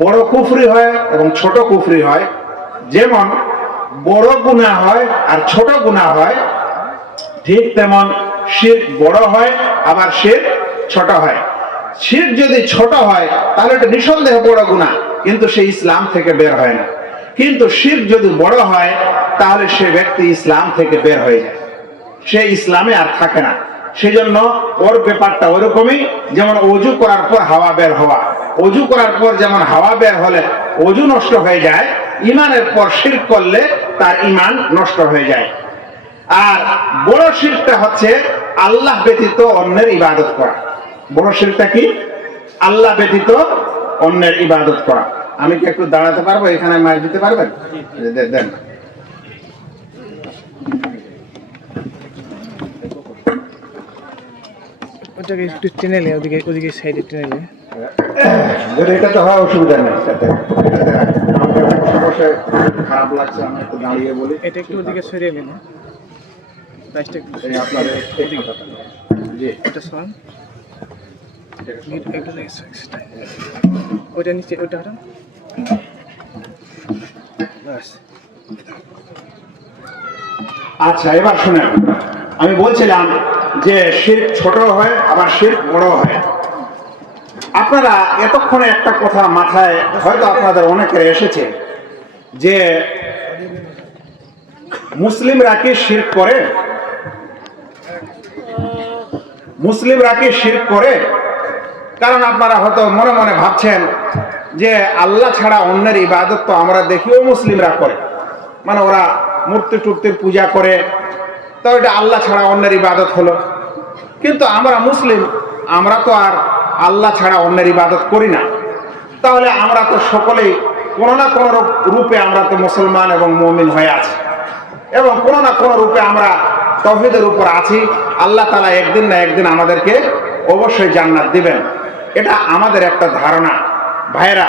বড় কুফরি হয় এবং ছোট কুফরি হয়, যেমন বড় গুনাহ হয় আর ছোট গুনাহ হয়, ঠিক তেমন শিরক বড় হয় আবার শিরক ছোট হয়। শিরক যদি ছোট হয় তাহলে এটা নিঃসন্দেহে বড় গুনাহ, কিন্তু সে ইসলাম থেকে বের হয় না। কিন্তু শিরক যদি বড় হয় তাহলে সে ব্যক্তি ইসলাম থেকে বের হয়ে যায়, সে ইসলামে আর থাকে না। সেজন্য ওর ব্যাপারটা ওরকমই, যেমন অজু করার পর হাওয়া বের হওয়া, অজু করার পর যেমন হাওয়া বের হলে অজু নষ্ট হয়ে যায়, ইমানের পর শিরক করলে তার ইমান নষ্ট হয়ে যায়। আর বড় শিরকটা হচ্ছে আল্লাহ ব্যতীত অন্যের ইবাদত করা। বড় শিরকটা কি? আল্লাহ ব্যতীত অন্যের ইবাদত করা। আমি কি একটু দাঁড়াতে পারবো? এখানে মাইক দিতে পারবেন? দেন। ওটাকে একটু টেনে নে, ওদিকে সাইডে টেনে নে। যদি এটা তো হয় অসুবিধা নেই, খারাপ লাগছে, আমি একটু দাঁড়িয়ে বলি। এটা একটু ওদিকে সরিয়ে নে না, লাইটটা একটু আপনাদের জি, এটা সরান, একটু ওটা নিচে, ওটা হটান, বাস। আচ্ছা, এবার শুনেন, আমি বলছিলাম যে শিরক ছোট হয় আবার শিরক বড় হয়। আপনারা এতক্ষণে একটা কথা মাথায় হয়তো আপনাদের অনেকের এসেছে যে মুসলিমরা কি শিরক করে? মুসলিমরা কি শিরক করে? কারণ আপনারা হয়তো মনে মনে ভাবছেন যে আল্লাহ ছাড়া অন্যের ইবাদত তো আমরা দেখিও মুসলিমরা করে, মানে ওরা মূর্তি টুর্তির পূজা করে, তো এটা আল্লাহ ছাড়া অন্যের ইবাদত হলো। কিন্তু আমরা মুসলিম, আমরা তো আর আল্লাহ ছাড়া অন্যের ইবাদত করি না। তাহলে আমরা তো সকলেই কোনো না কোনো রূপে আমরা তো মুসলমান এবং মুমিন হয়ে আছি, এবং কোনো না কোনো রূপে আমরা তাওহীদের উপর আছি। আল্লাহ তাআলা একদিন না একদিন আমাদেরকে অবশ্যই জান্নাত দিবেন, এটা আমাদের একটা ধারণা। ভাইরা,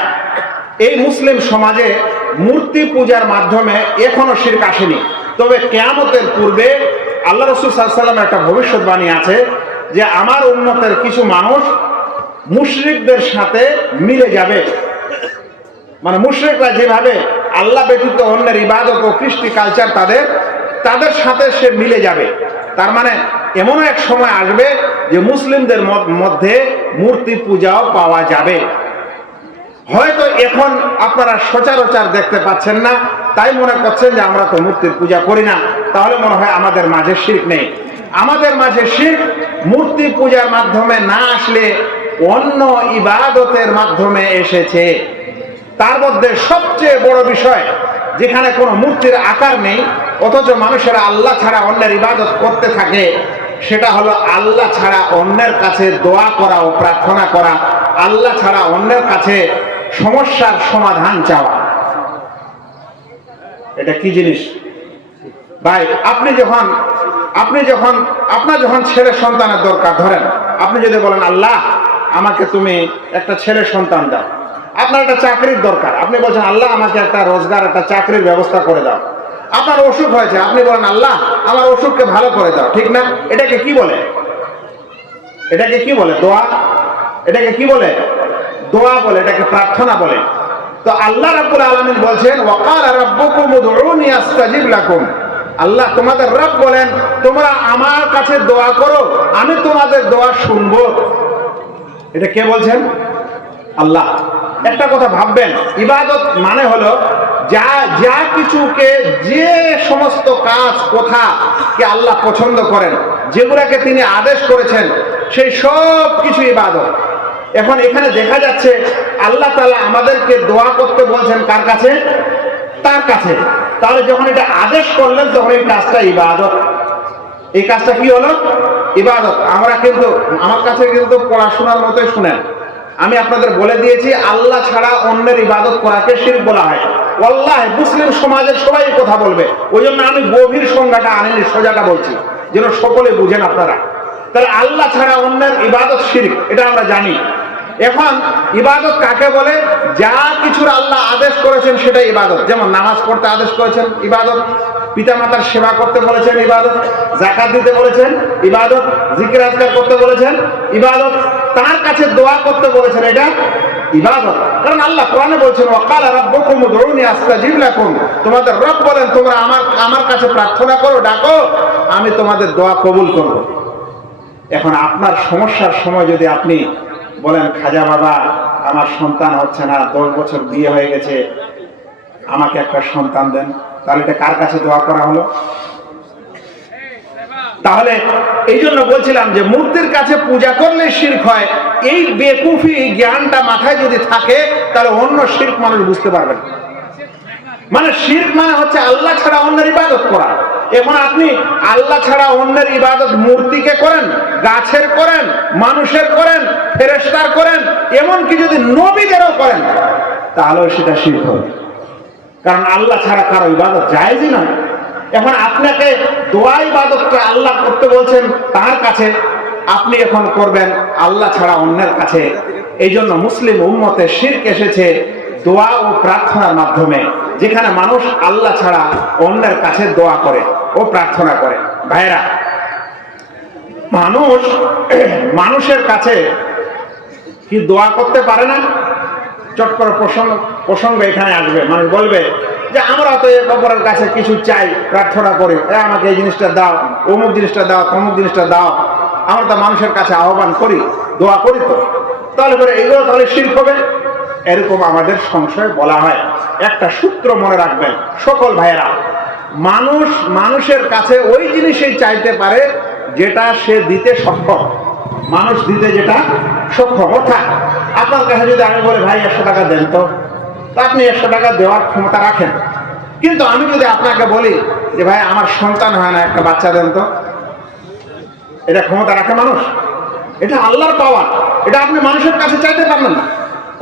এই মুসলিম সমাজে মূর্তি পূজার মাধ্যমে এখনো শিরক আসেনি, তবে কিয়ামতের পূর্বে আল্লাহ রাসূল সাল্লাল্লাহু আলাইহি ওয়াসাল্লামের একটা ভবিষ্যৎবাণী আছে যে আমার উম্মতের কিছু মানুষ মুশরিকদের সাথে মিলে যাবে। মানে মুশরিকরা যেভাবে আল্লাহ ব্যতীত অন্যের ইবাদত ও কৃষ্টি কালচার তাদের সাথে সে মিলে যাবে। তার মানে এমন এক সময় আসবে যে মুসলিমদের মধ্যে মূর্তি পূজাও পাওয়া যাবে। হয়তো এখন আপনারা সচরাচর দেখতে পাচ্ছেন না, তাই মনে করছেন যে আমরা তো মূর্তির পূজা করি না, তাহলে মনে হয় আমাদের মাঝে শিরক নেই। আমাদের মাঝে শিরক মূর্তি পূজার মাধ্যমে না আসলে অন্য ইবাদতের মাধ্যমে এসেছে। তার মধ্যে সবচেয়ে বড় বিষয়, যেখানে কোনো মূর্তির আকার নেই অথচ মানুষেরা আল্লাহ ছাড়া অন্যের ইবাদত করতে থাকে, সেটা হলো আল্লাহ ছাড়া অন্যের কাছে দোয়া করা ও প্রার্থনা করা, আল্লাহ ছাড়া অন্যের কাছে সমস্যার সমাধান চাওয়া। এটা কি জিনিস ভাই? আপনার যখন ছেলে সন্তানের দরকার, ধরেন আপনি যদি বলেন আল্লাহ আমাকে তুমি একটা ছেলে সন্তান দাও, আপনার একটা চাকরির দরকার, আপনি বলছেন আল্লাহ আমাকে একটা রোজগার, একটা চাকরির ব্যবস্থা করে দাও। আপনার অসুখ হয়েছে, আপনি বলেন আল্লাহ আমার অসুখকে ভালো করে দাও, ঠিক না? এটাকে কি বলে? দোয়া? এটাকে কি বলে? দোয়া বলে, এটাকে প্রার্থনা বলে। তো আল্লাহ রাব্বুল আলামিন বলছেন ওয়াকালা রাব্বুকুম উদউনি আস্তাজিব লাকুম। আল্লাহ তোমাদের রব বলেন তোমরা আমার কাছে দোয়া করো, আমি তোমাদের দোয়া শুনবো। এটা কে বলছেন? আল্লাহ। একটা কথা ভাববেন, ইবাদত মানে হলো যা যা কিছুকে, যে সমস্ত কাজ কথা কে আল্লাহ পছন্দ করেন, যেগুলাকে তিনি আদেশ করেছেন, সেই সব কিছু ইবাদত। এখন এখানে দেখা যাচ্ছে আল্লাহ তাআলা আমাদেরকে দোয়া করতে বলছেন কার কাছে? তার কাছে। তাহলে যখন এটা আদেশ করলেন তখন এই কাজটা ইবাদত। এই কাজটা কি হলো? ইবাদত। আমরা কিন্তু আমার কাছে কিন্তু পড়াশোনার মতোই শুনেন, আমি আপনাদের বলে দিয়েছি আল্লাহ ছাড়া অন্যের ইবাদত করাকে শিরক বলা হয়। ওয়াল্লাহি মুসলিম সমাজের সবাই কথা বলবে, ওই জন্য আমি গভীর সংজ্ঞাটা আনিনি, সোজাটা বলছি যেন সকলে বুঝেন আপনারা। তাহলে আল্লাহ ছাড়া অন্যের ইবাদত শিরক, এটা আমরা জানি। এখন ইবাদত কাকে বলে? যা কিছুর আল্লাহ আদেশ করেছেন সেটা ইবাদত। যেমন নামাজ পড়তে আদেশ করেছেন, ইবাদত। পিতামাতার সেবা করতে বলেছেন, ইবাদত। যাকাত দিতে বলেছেন, ইবাদত। জিকির আজকার করতে বলেছেন, ইবাদত। তার কাছে দোয়া করতে বলেছেন, এটা ইবাদত। কারণ আল্লাহ কোরআনে বলছেন ওয়াকালা রাব্বুকুম উদউনি আস্তাজিব লাকুম। তোমাদের রব বলেন তোমরা আমার কাছে প্রার্থনা করো, ডাকো, আমি তোমাদের দোয়া কবুল করব। এখন আপনার সমস্যার সময় যদি আপনি বলেন খাজা বাবা আমার সন্তান হচ্ছে না, 10 বছর বিয়ে হয়ে গেছে, আমাকে একটা সন্তান দেন, তাহলে এটা কার কাছে দোয়া করা হলো? তাহলে এই জন্য বলছিলাম যে মূর্তির কাছে পূজা করলে শিরক হয়। এই বেকুফি জ্ঞানটা মাথায় যদি থাকে তাহলে অন্য শিরক মানুষ বুঝতে পারবেন। মানে শিরক মানে হচ্ছে আল্লাহ ছাড়া অন্যের ইবাদত করা। এখন আপনি আল্লাহ ছাড়া অন্যের ইবাদত মূর্তিকে করেন, গাছের করেন, মানুষের করেন, ফেরেশতার করেন, এমনকি যদি নবীদেরও করেন, তাহলেও সেটা শিরক হবে। কারণ আল্লাহ ছাড়া কারো ইবাদত জায়েজই নয়। এখন আপনাকে দোয়া ইবাদতটা আল্লাহ করতে বলছেন তার কাছে, আপনি এখন করবেন আল্লাহ ছাড়া অন্যের কাছে। এই জন্য মুসলিম উম্মতে শিরক এসেছে দোয়া ও প্রার্থনার মাধ্যমে, যেখানে মানুষ আল্লাহ ছাড়া অন্যের কাছে দোয়া করে ও প্রার্থনা করে। ভাইরা, মানুষের কাছে কি দোয়া করতে পারে না? চট করে প্রসঙ্গ এখানে আসবে, মানুষ বলবে যে আমরা তো অপরের কাছে কিছু চাই, প্রার্থনা করি, আমাকে এই জিনিসটা দাও, অমুক জিনিসটা দাও, তমুক জিনিসটা দাও। আমরা তো মানুষের কাছে আহ্বান করি, দোয়া করি, তো তাহলে করে এগুলো তাহলে শিরক হবে? এরকম আমাদের সংশয় বলা হয়। একটা সূত্র মনে রাখবেন সকল ভাইয়েরা, মানুষের কাছে ওই জিনিসই চাইতে পারে যেটা সে দিতে সক্ষম। মানুষ দিতে যেটা সক্ষম। অর্থাৎ আপনার কাছে যদি আমি বলি ভাই 100 টাকা দেন, তো আপনি 100 টাকা দেওয়ার ক্ষমতা রাখেন। কিন্তু আমি যদি আপনাকে বলি যে ভাই আমার সন্তান হয় না, একটা বাচ্চা দেন তো, এটা ক্ষমতা রাখে মানুষ? এটা আল্লাহর পাওয়ার, এটা আপনি মানুষের কাছে চাইতে পারবেন না,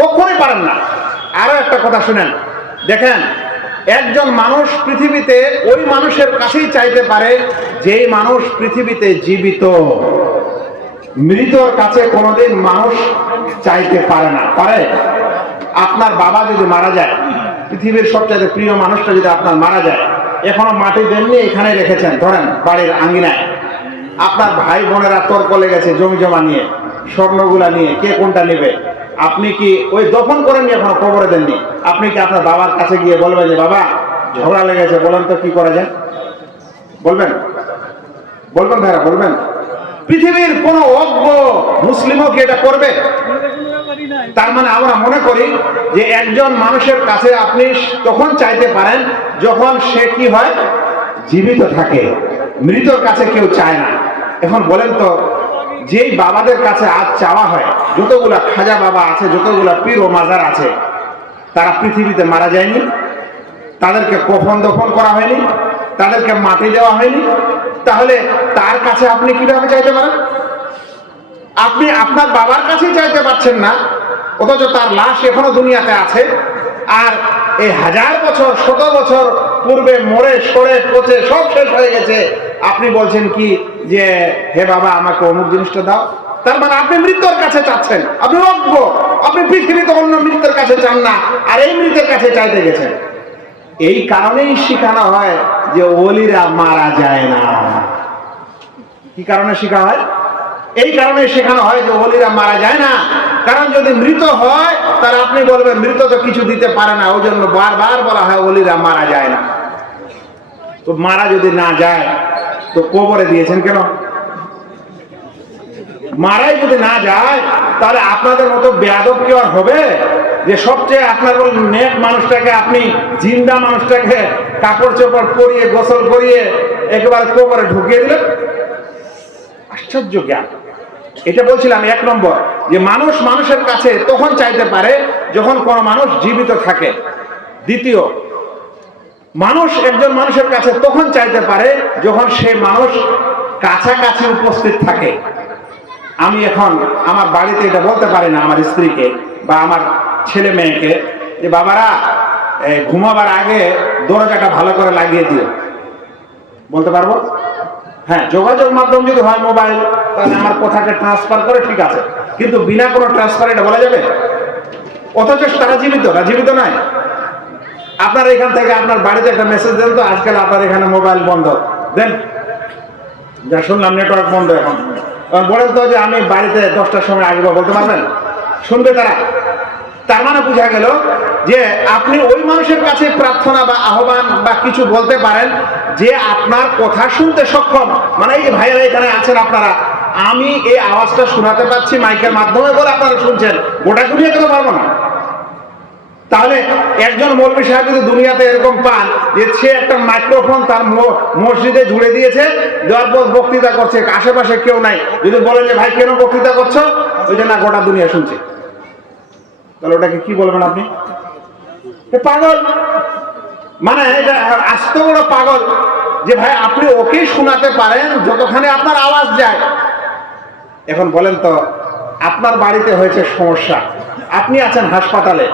কখনোই পারেন না। আরো একটা কথা শুনেন, দেখেন একজন মানুষ পৃথিবীতে ওই মানুষের কাছেই চাইতে পারে যেই মানুষ পৃথিবীতে জীবিত। মৃতর কাছে কোনোদিন মানুষ চাইতে পারে না। পারে? আপনার বাবা যদি মারা যায়, পৃথিবীর সবচেয়ে প্রিয় মানুষটা যদি আপনার মারা যায়, এখনো মাটি দেননি, এখানে রেখেছেন, ধরেন বাড়ির আঙ্গিনায়, আপনার ভাই বোনেরা তর্ক লেগেছে জমি জমা নিয়ে, স্বর্ণগুলা নিয়ে, কে কোনটা নেবে। আপনি কি ওই দফন করেননি, এখনো কবরে দেননি, আপনি কি আপনার বাবার কাছে গিয়ে বলবেন যে বাবা ঝগড়া লেগেছে, বলেন তো কি করা যায়? বলবেন? বলবেন ভাইরা, বলবেন? পৃথিবীর কোন অজ্ঞ মুসলিমও কি এটা করবে? তার মানে আমরা মনে করি যে একজন মানুষের কাছে আপনি তখন চাইতে পারেন যখন সে কি হয়, জীবিত থাকে। মৃতর কাছে কেউ চায় না। এখন বলেন তো, যেই বাবাদের কাছে আজ চাওয়া হয়, যতগুলা খাজা বাবা আছে, যতগুলা পীর ও মাজার আছে, তারা পৃথিবীতে মারা যায়নি, তাদেরকে কফন দফন করা হয়নি, তাদেরকে মাটি দেওয়া হয়নি, তাহলে তার কাছে আপনি কিভাবে চাইতে পারেন? আপনি আপনার বাবার কাছেই চাইতে পারছেন না, অথচ তার লাশ এখনো দুনিয়াতে আছে, আর এই 1000 বছর 100 বছর পূর্বে মরে সরে পচে সব শেষ হয়ে গেছে, আপনি বলছেন কি যে হে বাবা আমাকে অমুক জিনিসটা দাও। তার মানে আপনি মৃত্যুর কাছে চাচ্ছেন, আপনি অজ্ঞ, আপনি পৃথিবীতে অন্য মৃত্যুর কাছে চান না, আর এই মৃত্যুর কাছে চাইতে গেছেন। এই কারণেই শেখানো হয় যে ওলিরা মারা যায় না। কি কারণে শেখা হয়? এই কারণে শেখানো হয় যে ওলিরা মারা যায় না, কারণ যদি মৃত হয় তাহলে আপনি বলবেন মৃত তো কিছু দিতে পারে না, ওই জন্য বারবার বলা হয় ওলিরা মারা যায় না। তো মারা যদি না যায় তো কবরে দিয়েছেন কেন? মারাই যদি না যায় তাহলে আপনাদের মতো বেয়াদব কি আর হবে যে সবচেয়ে আপনার নেক মানুষটাকে আপনি জিন্দা মানুষটাকে কাপড় চোপড় পরিয়ে গোসল করিয়ে একেবারে কবরে ঢুকিয়ে দিলেন? আশ্চর্য জ্ঞান। এটা বলছিলাম এক নম্বর, যে মানুষ মানুষের কাছে তখন চাইতে পারে যখন কোনো মানুষ জীবিত থাকে। দ্বিতীয়, মানুষ একজন মানুষের কাছে তখন চাইতে পারে যখন সে মানুষ কাছাকাছি উপস্থিত থাকে। আমি এখন আমার বাড়িতে এটা বলতে পারি না আমার স্ত্রীকে বা আমার ছেলে মেয়েকে যে বাবারা ঘুমাবার আগে দরজাটা ভালো করে লাগিয়ে দিও, বলতে পারবো? হ্যাঁ, যোগাযোগ মাধ্যম যদি হয় মোবাইল, তাহলে আমার কথাকে ট্রান্সফার করে ঠিক আছে, কিন্তু বিনা কোনো ট্রান্সফার এটা বলা যাবে? অথচ তারা জীবিত না, জীবিত নয়। আপনার এখান থেকে আপনার বাড়িতে একটা মেসেজ দেন তো, আজকাল আপনার এখানে মোবাইল বন্ধ দেন, যা শুনলাম নেটওয়ার্ক বন্ধ এখন, বলেন তো যে আমি বাড়িতে 10টার সময় আসবো, বলতে পারবেন? শুনবে তারা? তার মানে বোঝা গেল যে আপনি ওই মানুষের কাছে প্রার্থনা বা আহ্বান বা কিছু বলতে পারেন যে আপনার কথা শুনতে সক্ষম। মানে এই ভাইয়েরা এখানে আছেন আপনারা, আমি এই আওয়াজটা শোনাতে পারছি মাইকের মাধ্যমে বলে আপনারা শুনছেন, গোটা দুনিয়া কেন পারবো না? তাহলে একজন মৌলভী সাহেব যদি দুনিয়াতে এরকম পান যে সে একটা মাইক্রোফোন তার মসজিদে জুড়ে দিয়েছে, দেওয়ার পর বক্তৃতা করছে, আশেপাশে কেউ নাই, যদি বলেন যে ভাই কেন বক্তৃতা করছো, ওই যে না গোটা দুনিয়া শুনছে, তাহলে ওটাকে কি বলবেন আপনি? পাগল। মানে এটা আস্ত বড় পাগল যে ভাই আপনি ওকে শোনাতে পারেন যতখানি আপনার আওয়াজ যায়। এখন বলেন তো, আপনার বাড়িতে হয়েছে সমস্যা, আপনি আছেন হাসপাতালে,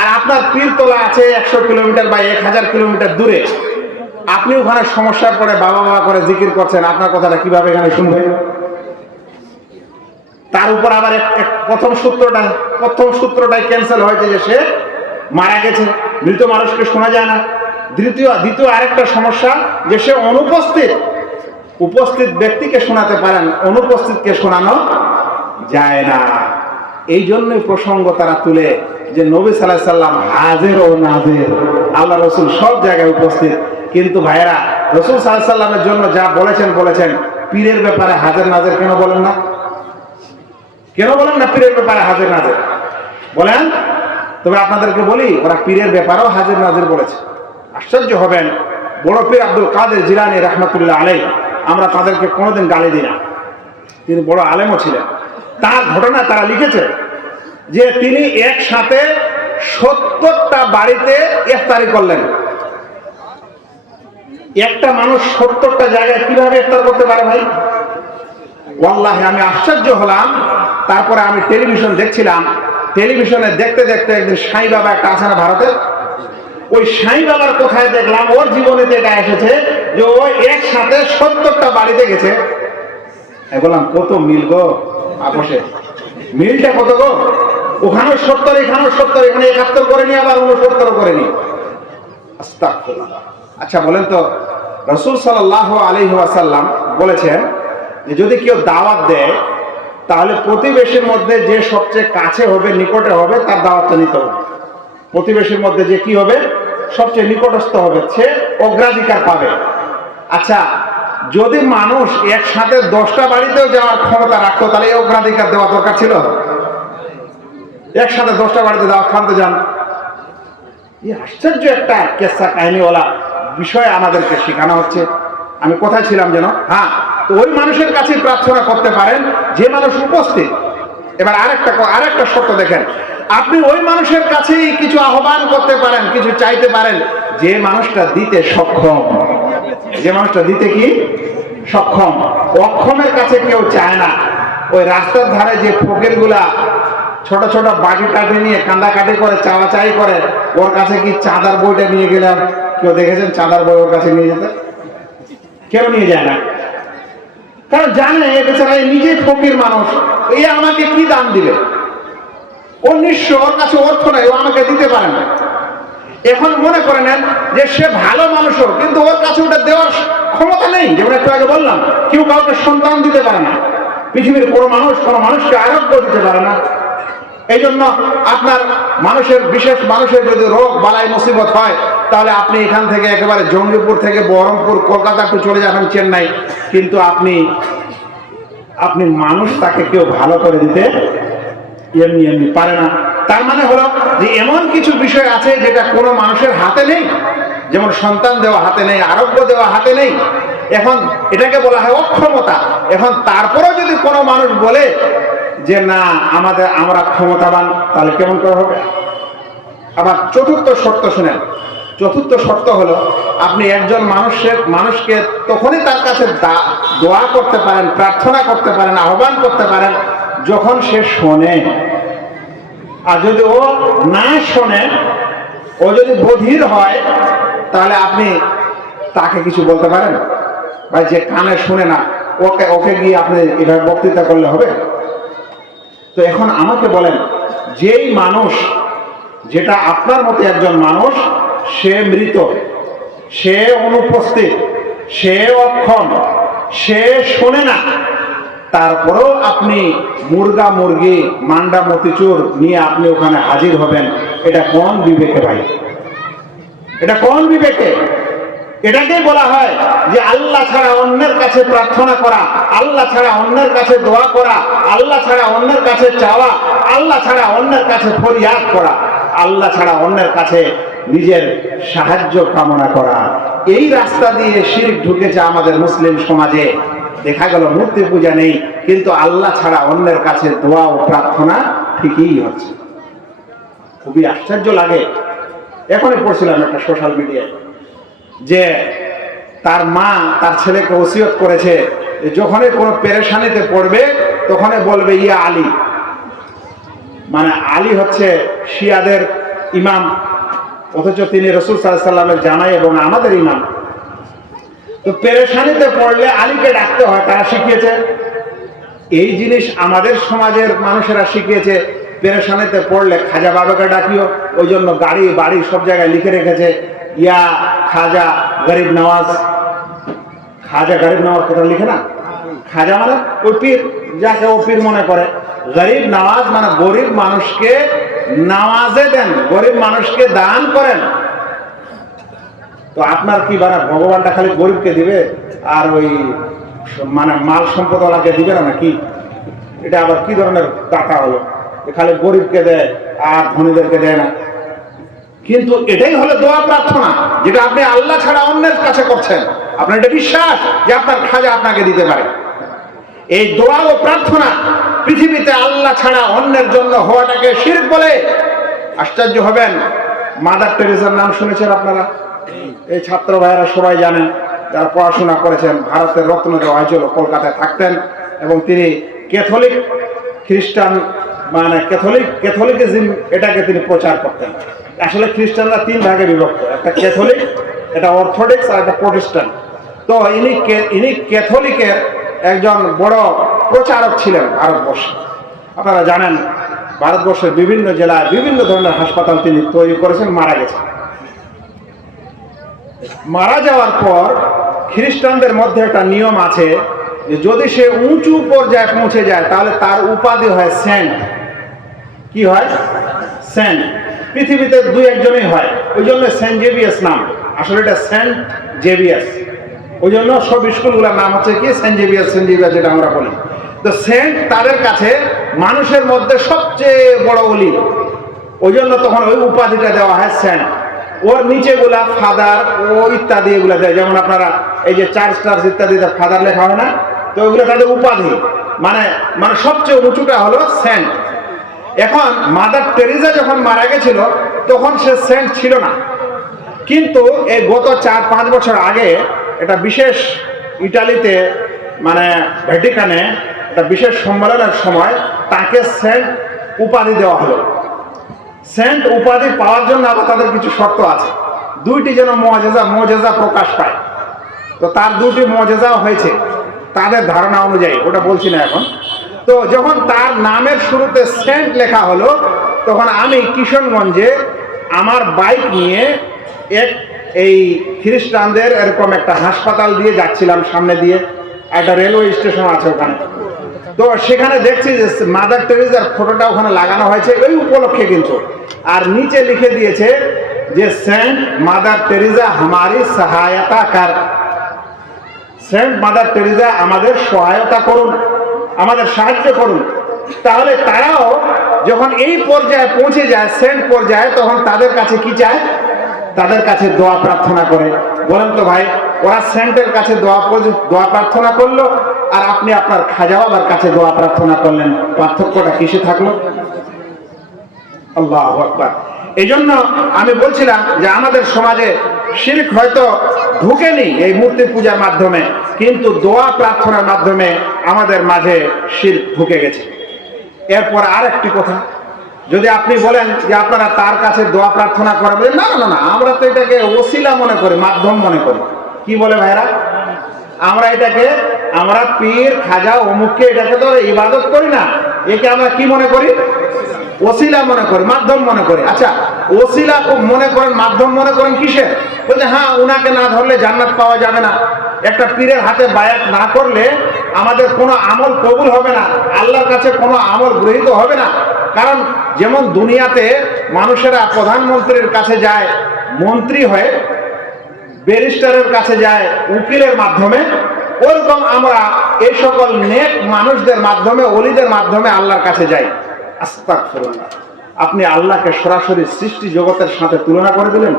আর আপনার পীরতলা আছে 100 কিলোমিটার বা 1000 কিলোমিটার দূরে, আপনি ওখানে সমস্যার পরে বাবা বাবা করে জিকির করছেন, আপনার কথাটা কিভাবে এখানে শুনবে? তার উপর আবার প্রথম সূত্রটাই ক্যান্সেল হয়েছে যে সে মারা গেছে, মৃত মানুষকে শোনা যায় না। দ্বিতীয় আরেকটা সমস্যা যে সে অনুপস্থিত, উপস্থিত ব্যক্তিকে শোনাতে পারেন, অনুপস্থিতকে শোনানো যায় না। এই জন্যই প্রসঙ্গ তারা তুলে যে নবী সাল্লাল্লাহু আলাইহি সাল্লাম হাজির ও নাজির, আল্লাহ রসুল সব জায়গায় উপস্থিত। কিন্তু ভাইয়েরা, রসুল সাল্লাল্লাহু আলাইহি সাল্লামের জন্য যা বলেছেন, পীরের ব্যাপারে হাজির নাজির কেন বলেন না? কেন বলেন না পীরের ব্যাপারে হাজির নাজির বলেন? তবে আপনাদেরকে বলি, ওরা পীরের ব্যাপারেও হাজির নাজির বলেছে। আশ্চর্য হবেন, বড় পীর আব্দুল কাদের জিলানী রাহমাতুল্লাহ আলাইহি, আমরা তাদেরকে কোনোদিন গালি দিই না, তিনি বড় আলেমও ছিলেন। তার ঘটনা তারা লিখেছে যে তিনি একসাথে 70টা বাড়িতে ইফতারি করলেন। একটা মানুষ 70টা জায়গায় কিভাবে ইফতার করতে পারে ভাই? ওয়াল্লাহি আমি আশ্চর্য হলাম। তারপরে আমি টেলিভিশন দেখছিলাম, টেলিভিশনে দেখতে দেখতে একদিন সাই বাবা একটা আছে না ভারতের, ওই সাই বাবার কোথায় দেখলাম ওর জীবনে এটা এসেছে যে ও একসাথে 70টা বাড়িতে গেছে। বললাম কত মিল গো আপোষে, মিলটা কত গো? ওখানেও 70, এখানেও 70, এখানে 71 করে নি, আবার 69 করে নি। আস্তাগফিরুল্লাহ। আচ্ছা বলেন তো, রাসূল সাল্লাল্লাহু আলাইহি ওয়াসাল্লাম বলেছেন যে যদি কেউ দাওয়াত দেয় তাহলে প্রতিবেশীর মধ্যে যে সবচেয়ে কাছে হবে, নিকটে হবে, তার দাওয়াতটা নিতে হবে। প্রতিবেশীর মধ্যে যে কি হবে, সবচেয়ে নিকটস্থ হবে, সে অগ্রাধিকার পাবে। আচ্ছা, যদি মানুষ একসাথে 10টা বাড়িতেও যাওয়ার ক্ষমতা রাখতো তাহলে এই অগ্রাধিকার দেওয়া দরকার ছিল? একসাথে 10টা বাড়িতে দাওয়াত খানতে যান, এই আশ্চর্য একটা কেসা কাহিনীওয়ালা বিষয় আমাদেরকে শেখানো হচ্ছে। আমি কোথায় ছিলাম যেন? হ্যাঁ, তো ওই মানুষের কাছে প্রার্থনা করতে পারেন যে মানুষ উপস্থিত। এবার আরেকটা শর্ত দেখেন, আপনি ওই মানুষের কাছেই কিছু আহ্বান করতে পারেন, কিছু চাইতে পারেন যে মানুষটা দিতে সক্ষম, যে মানুষটা দিতে কি সক্ষম। অক্ষমের কাছে কেউ চায় না। ওই রাস্তার ধারে যে ফকিরগুলা ছোট ছোট বাটি টাটি নিয়ে কান্দাকাটি করে, চাওয়াচাই করে, ওর কাছে কি চাঁদার বইটা নিয়ে গেলাম? কেউ দেখেছেন চাঁদার বই ওর কাছে নিয়ে যেতে? কেউ নিয়ে যায় না, কারণ জানে বেচারা নিজে ফকির মানুষ, এই আমাকে কি দান দিবে, ও নিঃস্ব, ওর কাছে অর্থ নাই, ও আমাকে দিতে পারে না। এখন মনে করে নেন যে সে ভালো মানুষও, কিন্তু ওর কাছে ওটা দেওয়ার ক্ষমতা নেই। যেমন একটু আগে বললাম, কেউ কাউকে সন্তান দিতে পারে না, পৃথিবীর কোনো মানুষকে আরোগ্য দিতে পারে না, এই জন্য আপনার মানুষের যদি রোগ বালাই মুসিবত হয়, তাহলে আপনি এখান থেকে একেবারে জঙ্গিপুর থেকে বহরমপুর, কলকাতা একটু চলে যাবেন, চেন্নাই, কিন্তু আপনি মানুষ তাকে কেউ ভালো করে দিতে এমনি পারে না। তার মানে হলো যে এমন কিছু বিষয় আছে যেটা কোনো মানুষের হাতে নেই, যেমন সন্তান দেওয়া হাতে নেই, আরোগ্য দেওয়া হাতে নেই। এখন এটাকে বলা হয় অক্ষমতা। এখন তারপরেও যদি কোনো মানুষ বলে যে না আমরা ক্ষমতাবান, তাহলে কেমন করে হবে? আবার চতুর্থ শর্ত শুনেন। চতুর্থ শর্ত হলো আপনি একজন মানুষকে তখনই তার কাছে দোয়া করতে পারেন, প্রার্থনা করতে পারেন, আহ্বান করতে পারেন যখন সে শোনে। আর যদি ও না শোনে, ও যদি বধির হয়, তাহলে আপনি তাকে কিছু বলতে পারেন? বা যে কানে শুনে না, ওকে গিয়ে আপনি এভাবে বক্তৃতা করলে হবে? তো এখন আমাকে বলেন, যেই মানুষ, যেটা আপনার মতো একজন মানুষ, সে মৃত, সে অনুপস্থিত, সে অক্ষম, সে শোনে না, তারপরেও আপনি মুরগা মুরগি মান্ডা মতিচুর নিয়ে আপনি ওখানে হাজির হবেন, এটা কোন বিবেকে ভাই? এটা কোন বিবেকে? এটাকেই বলা হয় যে আল্লাহ ছাড়া অন্যের কাছে প্রার্থনা করা, আল্লাহ ছাড়া অন্যের কাছে দোয়া করা, আল্লাহ ছাড়া অন্যের কাছে চাওয়া, আল্লাহ ছাড়া অন্যের কাছে ফরিয়াদ করা, আল্লাহ ছাড়া অন্যের কাছে নিজের সাহায্য কামনা করা। এই রাস্তা দিয়ে শিরক ঢুকেছে আমাদের মুসলিম সমাজে। দেখা গেল মূর্তি পূজা নেই, কিন্তু আল্লাহ ছাড়া অন্যের কাছে দোয়া ও প্রার্থনা ঠিকই হচ্ছে। খুবই আশ্চর্য লাগে। এখনই পড়ছিলাম একটা সোশ্যাল মিডিয়ায় যে তার মা তার ছেলেকে ওসিয়ত করেছে যখনই কোনো পেরেশানিতে পড়বে তখনই বলবে ইয়া আলী। মানে আলী হচ্ছে শিয়াদের ইমাম, অথচ তিনি রাসূল সাল্লাল্লাহু আলাইহি ওয়াসাল্লামের জামাই এবং আমাদের ইমাম। তো পেরেশানিতে পড়লে আলীকে ডাকতে হয়, তারা শিখিয়েছে। এই জিনিস আমাদের সমাজের মানুষেরা শিখিয়েছে, পেরেশানিতে পড়লে খাজা বাবাকে ডাকিও। ওই জন্য গাড়ি বাড়ি সব জায়গায় লিখে রেখেছে ইয়া খাজা গরিব নওয়াজ। খাজা গরিব নওয়াজ কথা লিখে না? খাজা মানে ওই পীর, যাকে ও পীর মনে করে। গরিব নওয়াজ মানে গরিব মানুষকে নামাজে দেন, গরিব মানুষকে দান করেন। তো আপনার কি বারা ভগবানটা খালি গরিবকে দিবে আর ওই মানে মাল সম্পদওয়ালাকে দিবে না নাকি? এটা আবার কি ধরনের টাকা হলো? খালি গরিবকে দেয় আর ধনীদেরকে দেয় না। কিন্তু এটাই হলো দোয়া প্রার্থনা, যেটা আপনি আল্লাহ ছাড়া অন্যের কাছে করছেন। আপনার এটা বিশ্বাস যে আপনার খাজা আপনাকে দিতে পারে। এই দোয়া ও প্রার্থনা পৃথিবীতে আল্লাহ ছাড়া অন্যের জন্য হওয়াটাকে শিরক বলে। আশ্চর্য হবেন, মাদার টেরেসার নাম শুনেছেন আপনারা? এই ছাত্র ভাইয়েরা সবাই জানেন, যারা পড়াশোনা করেছেন। ভারতের রত্ন দেওয়া হয়েছিল, কলকাতায় থাকতেন এবং তিনি ক্যাথলিক খ্রিস্টান মানে ক্যাথলিকিজম এটাকে তিনি প্রচার করতেন। আসলে খ্রিস্টানরা তিন ভাগে বিভক্ত, একটা ক্যাথলিক, একটা অর্থোডক্স আর একটা প্রোটেস্ট্যান্ট। তো ইনি ক্যাথলিকের একজন বড় প্রচারক ছিলেন ভারতবর্ষে। আপনারা জানেন ভারতবর্ষের বিভিন্ন জেলায় বিভিন্ন ধরনের হাসপাতাল তিনি তৈরি করেছেন। মারা গেছেন। মারা যাওয়ার পর খ্রিস্টানদের মধ্যে একটা নিয়ম আছে যে যদি সে উঁচু পর্যায়ে পৌঁছে যায় তাহলে তার উপাধি হয় সেন্ট। কি হয়? সেন্ট। পৃথিবীতে দুই একজনই হয়, ওই জন্য সেন্ট জেভিয়ার্স নাম। আসলে এটা সেন্ট জেভিয়ার্স, ওই জন্য সব স্কুলগুলোর নাম হচ্ছে কি সেন্ট জেভিয়ার্স, যেটা আমরা বলি। তো সেন্ট তাদের কাছে মানুষের মধ্যে সবচেয়ে বড় অলি, ওই জন্য তখন ওই উপাধিটা দেওয়া হয় সেন্ট। ওর নিচেগুলা ফাদার ও ইত্যাদি এগুলা দেয়, যেমন আপনারা এই যে চার্চ টার্চ ইত্যাদিতে ফাদার লেখা হয় না, তো ওইগুলো তাদের উপাধি। মানে সবচেয়ে উঁচুটা হলো সেন্ট। এখন মাদার টেরেসা যখন মারা গেছিল তখন সে সেন্ট ছিল না, কিন্তু এই গত 4-5 বছর আগে একটা বিশেষ ইটালিতে মানে ভ্যাটিকানে একটা বিশেষ সম্মেলনের সময় তাকে সেন্ট উপাধি দেওয়া হলো। সেন্ট উপাধি পাওয়ার জন্য আবার তাদের কিছু শর্ত আছে। দুইটি যেন মুআজিজা প্রকাশ পায়। তো তার দুটি মুআজিজাও হয়েছে তাদের ধারণা অনুযায়ী, ওটা বলছি না এখন। তো যখন তার নামের শুরুতে সেন্ট লেখা হলো তখন আমি কিশোরগঞ্জে আমার বাইক নিয়ে এই খ্রিস্টানদের এরকম একটা হাসপাতাল দিয়ে যাচ্ছিলাম, সামনে দিয়ে একটা রেলওয়ে স্টেশন আছে ওখানে। তো সেখানে দেখছি যে মাদার টেরেসার ফটোটা ওখানে লাগানো হয়েছে ওই উপলক্ষে কিন্তু, আর নিচে লিখে দিয়েছে যে সেন্ট মাদার টেরেসা হামারি সহায়তা কর, সেন্ট মাদার টেরেসা আমাদের সহায়তা করুন, আমাদের সাহায্য করুন। তাহলে তারাও যখন এই পর্যায়ে পৌঁছে যায়, সেন্ট পর্যায়ে, তখন তাদের কাছে কি চায়? তাদের কাছে দোয়া প্রার্থনা করে। বলেন তো ভাই, ওরা সেন্টের কাছে দোয়া প্রার্থনা করলো, আর আপনি আপনার খাজা বাবার কাছে দোয়া প্রার্থনা করলেন, পার্থক্যটা কিসে থাকলো? আল্লাহু আকবার। এই জন্য আমি বলছিলাম যে আমাদের সমাজে শিরক হয়তো ঢুকেনি এই মূর্তি পূজার মাধ্যমে, কিন্তু দোয়া প্রার্থনার মাধ্যমে আমাদের মাঝে শিরক ঢুকে গেছে। এরপর আর একটি কথা, যদি আপনি বলেন যে আপনারা তার কাছে দোয়া প্রার্থনা করবেন, না না না, আমরা তো এটাকে ওসিলা মনে করি, মাধ্যম মনে করি। কি বলে ভাইরা? আমরা পীর খাজা অমুককে এটাকে তো ইবাদত করি না, একে আমরা কি মনে করি? ওসিলা মনে করি, মাধ্যম মনে করি। আচ্ছা, ওসিলা মনে করেন, মাধ্যম মনে করেন কিসের? বলছে হ্যাঁ, উনাকে না ধরলে জান্নাত পাওয়া যাবে না, একটা পীরের হাতে বায়াত না করলে আমাদের কোনো আমল কবুল হবে না, আল্লাহর কাছে কোনো আমল গৃহীত হবে না। কারণ যেমন দুনিয়াতে মানুষেরা প্রধানমন্ত্রীর কাছে যায় মন্ত্রী হয়ে, ব্যারিস্টারের কাছে যায় উকিলের মাধ্যমে, ওরকম আমরা এই সকল নেক মানুষদের মাধ্যমে, ওলিদের মাধ্যমে আল্লাহর কাছে যাই। আস্তাগফিরুল্লাহ। আপনি আল্লাহকে সরাসরি সৃষ্টি জগতের সাথে তুলনা করে দিলেন।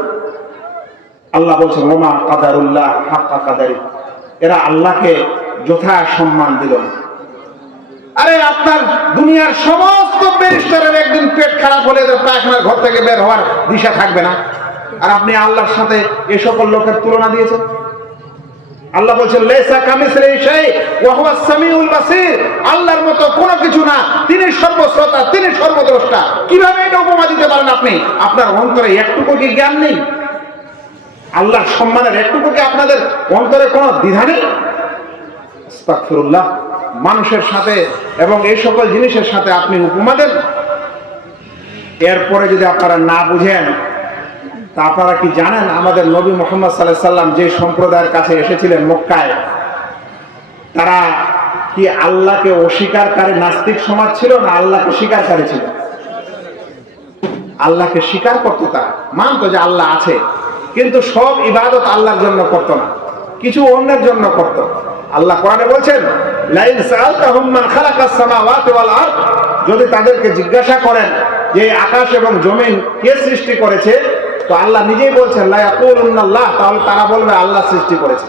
আল্লাহ বলছেন ওমা কাদারুল্লাহ হাক্কা কাদারি, এরা আল্লাহকে যথা সম্মান দিল না। আরে আপনার দুনিয়ার সমস্ত ব্যারিস্টারের একদিন পেট খারাপ হলে এদের পায়খানার ঘর থেকে বের হওয়ার দিশা থাকবে না, আর আপনি আল্লাহর সাথে এই সকল লোকের তুলনা দিয়েছেন। আল্লাহ বলছেন লাইসা কামিসলিহি শাই ওয়া হুয়াস সামিউল বাসীর, আল্লাহর মতো কোনো কিছু না, তিনি সর্বশ্রোতা, তিনি সর্বদ্রষ্টা। কিভাবে এটা উপমা দিতে পারেন আপনি? আপনার অন্তরে একটুকু কি জ্ঞান নেই? আল্লাহর সম্মানের একটুকু কি আপনাদের অন্তরে কোনো দ্বিধা নেই? আস্তাগফিরুল্লাহ। মানুষের সাথে এবং এই সকল জিনিসের সাথে আপনি উপমা দেন। এরপরে যদি আপনারা না বুঝেন, তা আপনারা কি জানেন আমাদের নবী মুহাম্মদ সাল্লাল্লাহু আলাইহি সাল্লাম যে সম্প্রদায়ের কাছে এসেছিলেন মক্কায়, তারা কি আল্লাহকে অস্বীকারী নাস্তিক সমাজ ছিল না আল্লাহকে স্বীকারকারী ছিল? আল্লাহকে স্বীকার করতো, তারা মানতো যে আল্লাহ আছে, কিন্তু সব ইবাদত আল্লাহর জন্য করতো না, কিছু অন্যের জন্য করতো। আল্লাহ কোরআনে বলছেন লাইন সাআলতাহুম মান খালাকাস সামাওয়াতি ওয়াল আরদ, যদি তাদেরকে জিজ্ঞাসা করেন যে আকাশ এবং জমিন কে সৃষ্টি করেছে, তো আল্লাহ নিজেই বলছেন লা ইয়াকুলুন্নাল্লাহ, তাহলে তারা বলবে আল্লাহ সৃষ্টি করেছে।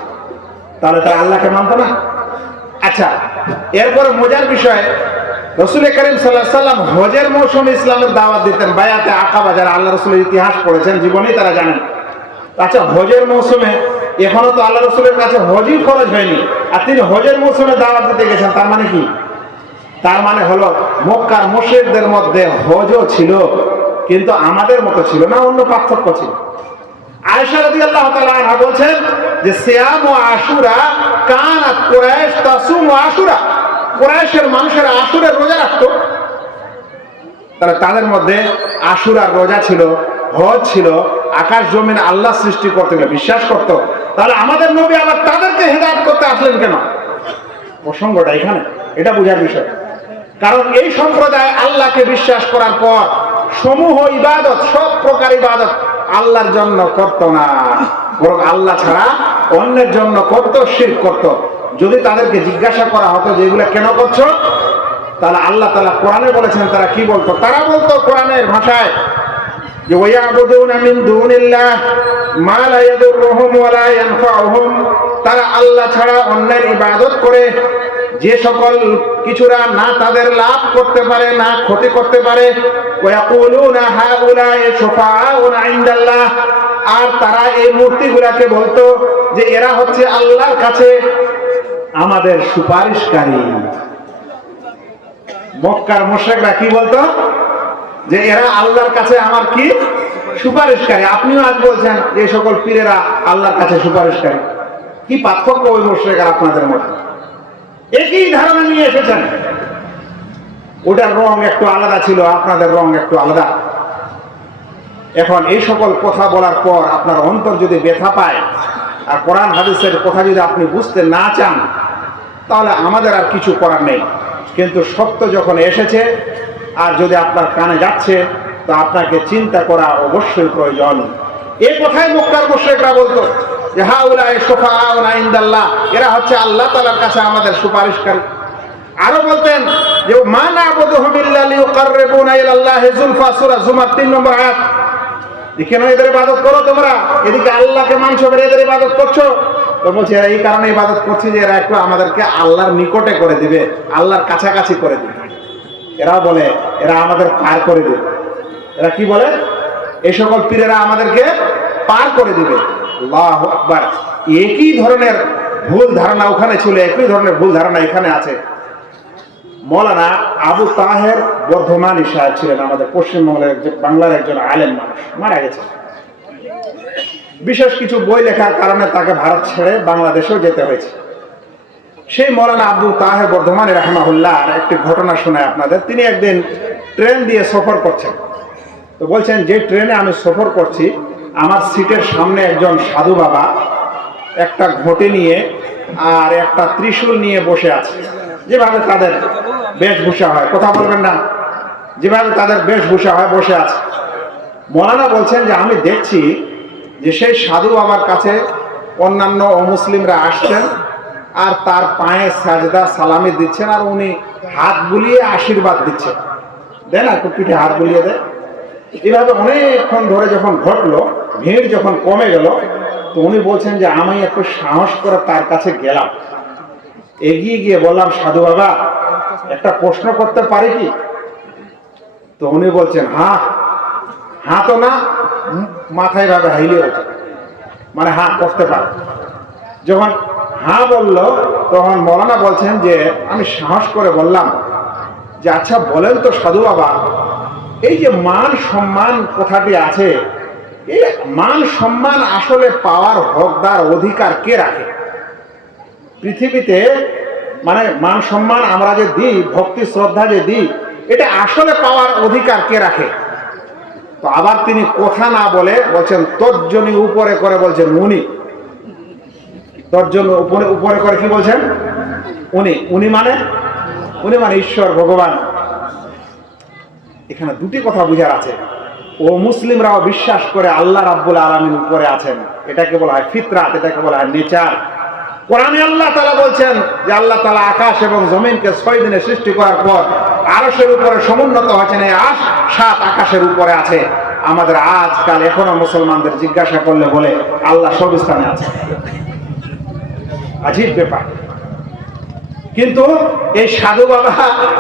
তাহলে তারা আল্লাহকে মানতো না? আচ্ছা, এরপরে মজার বিষয়, রাসূল করিম সাল্লাল্লাহু আলাইহি সাল্লাম হজের মৌসুমে ইসলামের দাওয়াত দিতেন। বায়াতে আকাবা, যারা আল্লাহ রাসূলের ইতিহাস পড়েছেন জীবনেই তারা জানেন। আচ্ছা, হজের মৌসুমে, এখনো তো আল্লাহ রাসূলের কাছে হজই ফরজ হয়নি, আর তিনি হজের মৌসুমে দাওয়াত দিতে গেছেন, তার মানে কি? তার মানে হলো মক্কার মুশরিকদের মধ্যে হজও ছিল, কিন্তু আমাদের মতো ছিল না, অন্য পার্থক্য ছিল। আয়েশা রাদিয়াল্লাহু তাআলা আনহা বলছেন যে সিয়াম ও আশুরা কানাত কুরাইশ তাসুম আশুরা, কুরাইশের মানুষেরা আশুরের রোজা রাখতো। তাহলে তাদের মধ্যে আশুরার রোজা ছিল, হজ ছিল, আকাশ জমিন আল্লাহ সৃষ্টি করতে গেলে বিশ্বাস করতো। তাহলে আমাদের নবী আবার তাদেরকে হেদায়েত করতে আসলেন কেন? প্রসঙ্গটা এখানে, এটা বোঝার বিষয়। কারণ এই সম্প্রদায় আল্লাহকে বিশ্বাস করার পর সমূহ ইবাদত, সব প্রকার ইবাদত আল্লাহর জন্য করতো না, বরং আল্লাহ ছাড়া অন্যের জন্য করতো, শিরক করতো। যদি তাদেরকে জিজ্ঞাসা করা হতো যে এগুলো কেন করছো, তাহলে আল্লাহ তাআলা কোরআনে বলেছেন তারা কি বলতো? তারা বলতো কোরআনের ভাষায় যে ওয়ায়াবুদুনা মিন দুনিল্লাহ মা লা ইয়াদুররুহুম ওয়া লা ইয়ানফাউহুম, তারা আল্লাহ ছাড়া অন্যের ইবাদত করে যে সকল কিছুরা না তাদের লাভ করতে পারে না ক্ষতি করতে পারে। ওয়ায়াকুলুনা হাউলাই শুফাআউনা ইনদাল্লাহ, আর তারা এই মূর্তিগুলোকে বলতো যে এরা হচ্ছে আল্লাহর কাছে আমাদের সুপারিশকারী। মক্কার মুশরিকরা কি বলতো? যে এরা আল্লাহর কাছে আমার কি সুপারিশকারী। আপনিও আজ বলছেন এই সকল পীরেরা আল্লাহর কাছে সুপারিশকারী। কি পার্থক্য ওই মুশরিক আর আপনাদের মধ্যে? একই ধারণা নিয়ে এসেছেন, ওটার রং একটু আলাদা ছিল, আপনাদের রং একটু আলাদা। এখন এই সকল কথা বলার পর আপনার অন্তর যদি ব্যথা পায় আর কোরআন হাদিসের কথা যদি আপনি বুঝতে না চান, তাহলে আমাদের আর কিছু করার নেই। কিন্তু সত্য যখন এসেছে আর যদি আপনার কানে যাচ্ছে তো আপনাকে চিন্তা করা অবশ্যই প্রয়োজন। এই কথাই মক্কার মুশরিকরা বলতো যে হাউলাই শুফাআউনা ইনদাল্লাহ, এরা হচ্ছে আল্লাহ তাআলার কাছে আমাদের সুপারিশকারী। আরো বলতেন যে মা না'বুদুহুম ইল্লা লিয়ুকাররিবুনা ইলাল্লাহি যুলফা, সূরা জুমার 3 নম্বর আয়াত। কেন এদের ইবাদত করো তোমরা? এদিকে আল্লাহকে মানছো, এদের ইবাদত করছো। তো বলছে এই কারণে ইবাদত করছি যে এরা একটু আমাদেরকে আল্লাহর নিকটে করে দিবে, আল্লাহর কাছাকাছি করে দিবে। এরা বলে এরা আমাদের পার করে দিবে। এরা কি বলে? এই সকল পীরেরা আমাদেরকে পার করে দিবে। আল্লাহু আকবার। একই ধরনের ভুল ধারণা ওখানে ছিল, একই ধরনের ভুল ধারণা এখানে আছে। মৌলানা আবু তাহের বর্ধমানী সাহেব ছিলেন আমাদের পশ্চিমবঙ্গের বাংলার একজন আলেম মানুষ, মারা গেছে। বিশেষ কিছু বই লেখার কারণে তাকে ভারত ছেড়ে বাংলাদেশেও যেতে হয়েছে। সেই মৌলানা আবু তাহের বর্ধমানী রাহমাহুল্লাহ একটি ঘটনা শোনায় আপনাদের। তিনি একদিন ট্রেন দিয়ে সফর করছেন। তো বলছেন যে ট্রেনে আমি সফর করছি আমার সিটের সামনে একজন সাধু বাবা একটা ঘটি নিয়ে আর একটা ত্রিশূল নিয়ে বসে আছে। যেভাবে তাদের বেশভূষা হয়, কথা বলবেন না, যেভাবে তাদের বেশভূষা হয় বসে আছে। মৌলানা বলছেন যে আমি দেখছি যে সেই সাধু বাবার কাছে অন্যান্য অমুসলিমরা আসছেন আর তার পায়ে সাজদা সালামি দিচ্ছেন আর উনি হাত বুলিয়ে আশীর্বাদ দিচ্ছেন। দেন একটু পিঠে হাত বুলিয়ে দেয়। এভাবে অনেকক্ষণ ধরে যখন ঘটলো, ভিড় যখন কমে গেল, তো উনি বলছেন যে আমি একটু সাহস করে তার কাছে গেলাম, এগিয়ে গিয়ে বললাম সাধু বাবা একটা প্রশ্ন করতে পারি কি? তো উনি বলছেন হ্যাঁ তো না, মাথায় ভাবে হাইলে ওঠে, মানে হ্যাঁ করতে পারে। যখন হ্যাঁ বলল তখন মৌলানা বলছেন যে আমি সাহস করে বললাম যে আচ্ছা বলেন তো সাধু বাবা, এই যে মান সম্মান কথাটি আছে, এই মান সম্মান আসলে পাওয়ার হকদার অধিকার কে রাখে পৃথিবীতে? মানে মান সম্মান আমরা যে দিই, ভক্তি শ্রদ্ধা যে দিই, এটা আসলে পাওয়ার অধিকার কে রাখে? তো আবার তিনি কথা না বলে বলছেন তর্জনী উপরে করে বলছেন উনি। তর্জন উপরে করে কি বলছেন? উনি মানে ঈশ্বর ভগবান। এখানে দুটি কথা বুঝার আছে। ও মুসলিমরাও বিশ্বাস করে আল্লাহ রাব্বুল আলামিন উপরে আছেন, এটাকে বলা হয় ফিতরাত, এটাকে বলা হয় নেচার। কোরআনে আল্লাহ তাআলা বলছেন যে আল্লাহ তাআলা আকাশ এবং জমিনকে 6 দিনে সৃষ্টি করার পর আরশের উপরে সমুন্নত হয়েছেন। এই 7 আকাশের উপরে আছে। আমাদের আজকাল এখনো মুসলমানদের জিজ্ঞাসা করলে বলে আল্লাহ সব স্থানে আছে। আজীব ব্যাপার। কিন্তু এই সাধু বাবা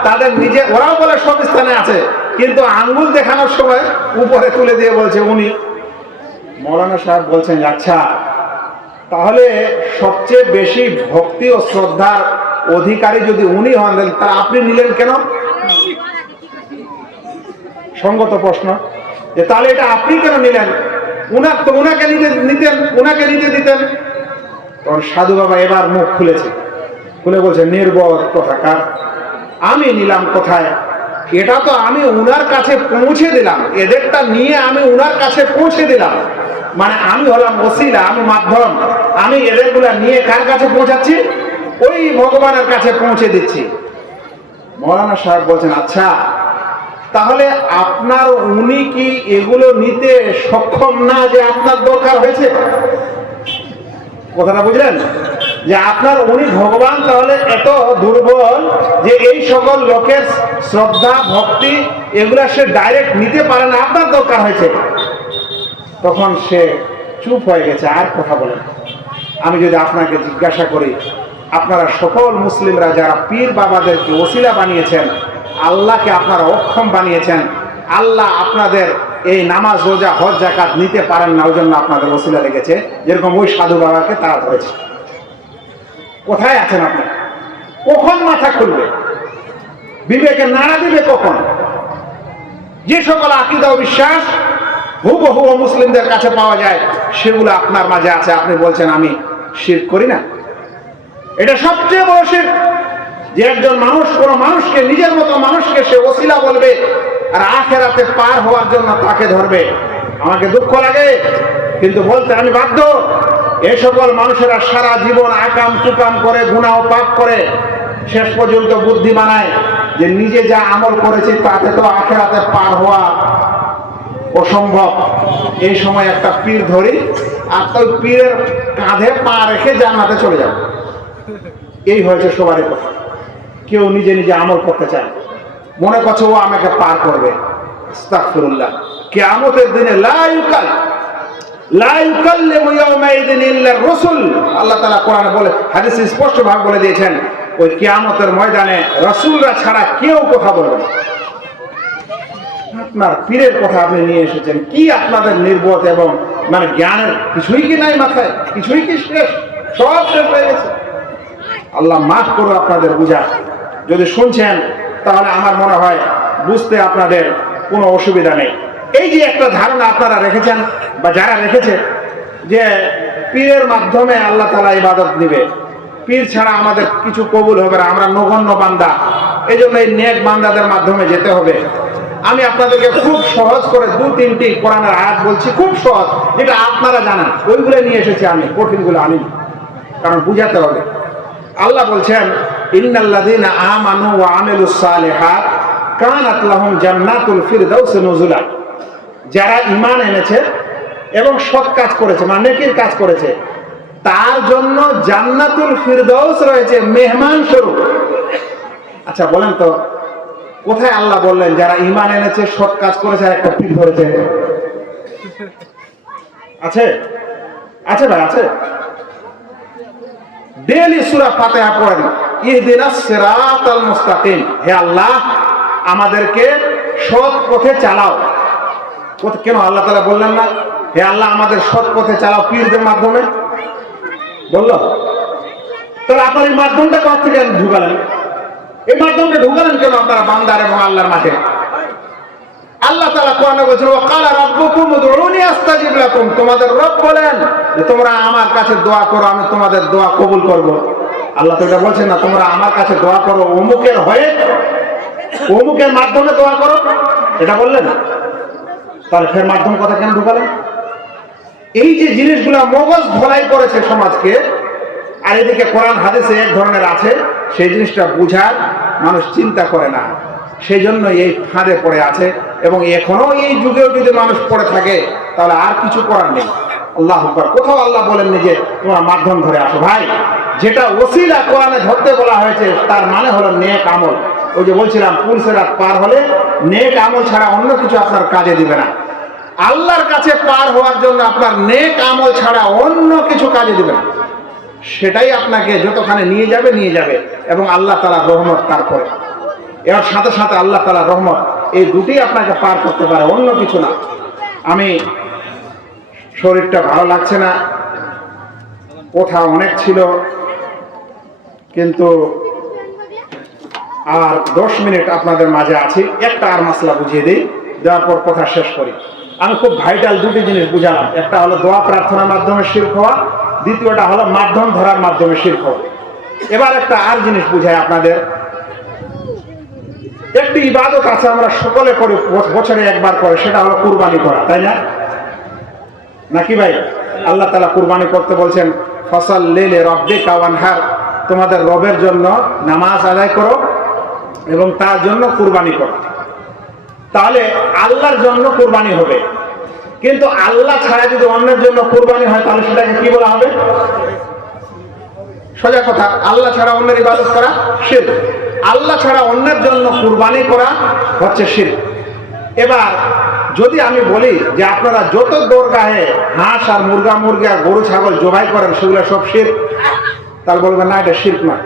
তাদের নিজে, ওরাও বলে সব স্থানে আছে, কিন্তু আঙ্গুল দেখানোর সময় উপরে তুলে দিয়ে বলছে উনি। মৌলানা সাহেব বলছেন আচ্ছা তাহলে সবচেয়ে বেশি ভক্তি ও শ্রদ্ধার অধিকারী যদি উনি হন তা আপনি নিলেন কেন? সঙ্গত প্রশ্ন যে তাহলে এটা আপনি কেন নিলেন? উনাকে নিতে দিতেন। তখন সাধু বাবা এবার মুখ খুলে বলছে নির্বোধ কথাকার, আমি নিলাম কোথায়? এটা তো আমি উনার কাছে পৌঁছে দিলাম, এদেরটা নিয়ে আমি উনার কাছে পৌঁছে দিলাম, মানে আমি হলাম ওসিলা, আমি মাধ্যম। আমি এদেরগুলা নিয়ে কার কাছে পৌঁছাচ্ছি? ওই ভগবানের কাছে পৌঁছে দিচ্ছি। মৌলানা সাহেব বলছেন আচ্ছা তাহলে আপনার উনি কি এগুলো নিতে সক্ষম না যে আপনার দরকার হয়েছে? কথাটা বুঝলেন? যে আপনার উনি ভগবান তাহলে এত দুর্বল যে এই সকল লোকের শ্রদ্ধা ভক্তি এগুলা সে ডাইরেক্ট নিতে পারে না, আপনার দরকার হয়েছে। তখন সে চুপ হয়ে গেছে, আর কথা বলে না। আমি যদি আপনাকে জিজ্ঞাসা করি, আপনারা সকল মুসলিমরা যারা পীর বাবাদেরকে ওসিলা বানিয়েছেন, আল্লাহকে আপনারা অক্ষম বানিয়েছেন, আল্লাহ আপনাদের এই নামাজ রোজা হজ যাকাত নিতে পারেন না, ওই জন্য আপনাদের ওসিলা লেগেছে, যেরকম ওই সাধু বাবাকে তারা ধরেছে। কোথায় আছেন আপনি? কখন মাথা খুলবে? বিবেকে নাড়া দিবে কখন? যে সকল আকীদা ও বিশ্বাস হুবহু মুসলিমদের কাছে পাওয়া যায় সেগুলো আপনার মাঝে আছে, আপনি বলছেন আমি শিরক করি না। এটা সবচেয়ে বড় শিরক যে একজন মানুষ কোনো মানুষকে, নিজের মতো মানুষকে সে ওসিলা বলবে আর আখিরাতে পার হওয়ার জন্য তাকে ধরবে। আমাকে দুঃখ লাগে কিন্তু বলতে আমি বাধ্য। এই সকল মানুষেরা সারা জীবন আকাম চুকাম করে, গুনাহ ও পাপ করে, শেষ পর্যন্ত বুদ্ধি বানায় যে নিজে যা আমল করেছি তাতে তো আখেরাতে পার হওয়া অসম্ভব, এই সময় একটা পীর ধরি আর তো পীরের কাঁধে পা রেখে জান্নাতে চলে যাব। এই হয়েছে সবারই কথা। কেউ নিজে নিজে আমল করতে চায়, মনে করছে ও আমাকে পার করবে। আস্তাগফিরুল্লাহ। কিয়ামতের দিনে লা ইউকাল্লিমু ইয়াওমাইযিন ইল্লা রাসূল, আল্লাহ তাআলা কোরআনে বলে, হাদিসে স্পষ্ট ভাবে বলে দিয়েছেন, ওই কিয়ামতের ময়দানে রাসূলরা ছাড়া কেউ কথা বলবে না। আপনার পীরের কথা আপনি নিয়ে এসেছেন, কি আপনাদের নির্বোধ এবং মানে জ্ঞানের কিছুই কি নাই মাথায়, কিছুই কি শেষ, সব শেষ হয়ে গেছে। আল্লাহ মাফ করো আপনাদের বুঝা। যদি শুনছেন তাহলে আমার মনে হয় বুঝতে আপনাদের কোনো অসুবিধা নেই। এই যে একটা ধারণা আপনারা রেখেছেন বা যারা রেখেছে যে পীরের মাধ্যমে আল্লাহ তাআলা ইবাদত দিবে, পীর ছাড়া আমাদের কিছু কবুল হবে না, আমরা নগণ্য বান্দা, এই জন্য এই নেক বান্দাদের মাধ্যমে যেতে হবে। আমি আপনাদেরকে খুব সহজ করে 2-3টি কোরআনের আয়াত বলছি, খুব সহজ, যেটা আপনারা জানেন, ওইগুলো নিয়ে এসেছি আমি, কঠিনগুলো আনিনি, কারণ বুঝাতে হবে। আল্লাহ বলছেন, ইন্নাল্লাযীনা আমানু ওয়া আমিলুস সালিহাত কানাত লাহুম জান্নাতুল ফিরদাউস নুজুলা। যারা ঈমান এনেছে এবং সৎ কাজ করেছে, মানে নেকির কাজ করেছে, তার জন্য জান্নাতুল ফিরদাউস রয়েছে মেহমান স্বরূপ। আচ্ছা বলেন তো, কোথায় আল্লাহ বললেন যারা ঈমান এনেছে, সৎ কাজ করেছে আর একটা পীর ধরেছে? আছে? আছে ভাই, আছে। ডেইলি সূরা ফাতিহা পড়েন, ইহদিনাস সিরাতাল মুস্তাকিম, হে আল্লাহ আমাদেরকে সৎ পথে চালাও। কেন আল্লাহ তাআলা বললেন না, হে আল্লাহ আমাদের সৎ পথে চালাও পীরদের মাধ্যমে? বললো? তাহলে আপনার এই মাধ্যমটা কোথা থেকে ঢুকালেন? এই মাধ্যমটা ঢুকালেন কেন আপনারা বান্দার এবং আল্লাহর মাঝে? আল্লাহ তাআলা কোরআনে বলেছেন, ওয়া ক্বালা রাব্বুকুম উদউনি আস্তাজিব লাকুম, তোমাদের রব বলেন যে তোমরা আমার কাছে দোয়া করো, আমি তোমাদের দোয়া কবুল করব। আল্লাহ তো এটা বলছেন না, তোমরা আমার কাছে দোয়া করো, অমুকের হয়ে অমুকের মাধ্যমে দোয়া করো, এটা বললেন? তাহলে ফের মাধ্যম কথা কেন ঢুকালেন? এই যে জিনিসগুলো মগজ ধলাই করেছে সমাজকে, আর এদিকে কোরআন হাদিসে এক ধরনের আছে, সেই জিনিসটা বুঝার মানুষ চিন্তা করে না, সেই জন্য এই ফাঁদে পড়ে আছে। এবং এখনো এই যুগেও যদি মানুষ পড়ে থাকে তাহলে আর কিছু করার নেই। আল্লাহু আকবার। কোথাও আল্লাহ বলেননি যে তোমরা মাধ্যম ধরে আসো। ভাই, যেটা ওসিলা কোরআনে ধরতে বলা হয়েছে তার মানে হলো নেক আমল। ওই যে বলছিলাম, পুলসেরাত পার হলে নেক আমল ছাড়া অন্য কিছু আপনার কাজে দিবে না। আল্লাহর কাছে পার হওয়ার জন্য আপনার নেক আমল ছাড়া অন্য কিছু কাজে দিবে না। সেটাই আপনাকে যতখানে নিয়ে যাবে এবং আল্লাহ তাআলার রহমত তারপরে, এর সাথে সাথে আল্লাহ তাআলার রহমত, এই দুটি আপনাকে পার করতে পারে, অন্য কিছু না। আমি শরীরটা ভালো লাগছে না, কথা অনেক ছিল, কিন্তু আর 10 মিনিট আপনাদের মাঝে আছি। একটা আর মাসলা বুঝিয়ে দিই, দেওয়ার পর কথা শেষ করি। আমি খুব ভাইটাল দুটি জিনিস বুঝালাম, একটা হলো দোয়া প্রার্থনার মাধ্যমে শিরক হওয়া, দ্বিতীয়টা হলো মাধ্যম ধরার মাধ্যমে শিরক হওয়া। এবার একটা আর জিনিস বুঝাই আপনাদের। একটি ইবাদত আছে আমরা সকলে করি, বছরে একবার করে, সেটা হলো কুরবানি করা, তাই না? নাকি ভাই? আল্লাহ তাআলা কুরবানি করতে বলছেন, ফাসাল্লি লিরাব্বিকা ওয়ানহার, তোমাদের রবের জন্য নামাজ আদায় করো এবং তার জন্য কুরবানি করো। তাহলে আল্লাহর জন্য কুরবানি হবে, কিন্তু আল্লাহ ছাড়া যদি অন্যের জন্য কুরবানি হয় তাহলে সেটাকে কি বলা হবে? সোজা কথা, আল্লাহ ছাড়া অন্যের ইবাদত করা শিরক, আল্লাহ ছাড়া অন্যের জন্য কুরবানি করা হচ্ছে শিরক। এবার যদি আমি বলি যে আপনারা যত দরগাহে হাঁস আর মুরগি আর গরু ছাগল জবাই করেন সেগুলো সব শিরক, তাহলে বলবেন না এটা শিরক না,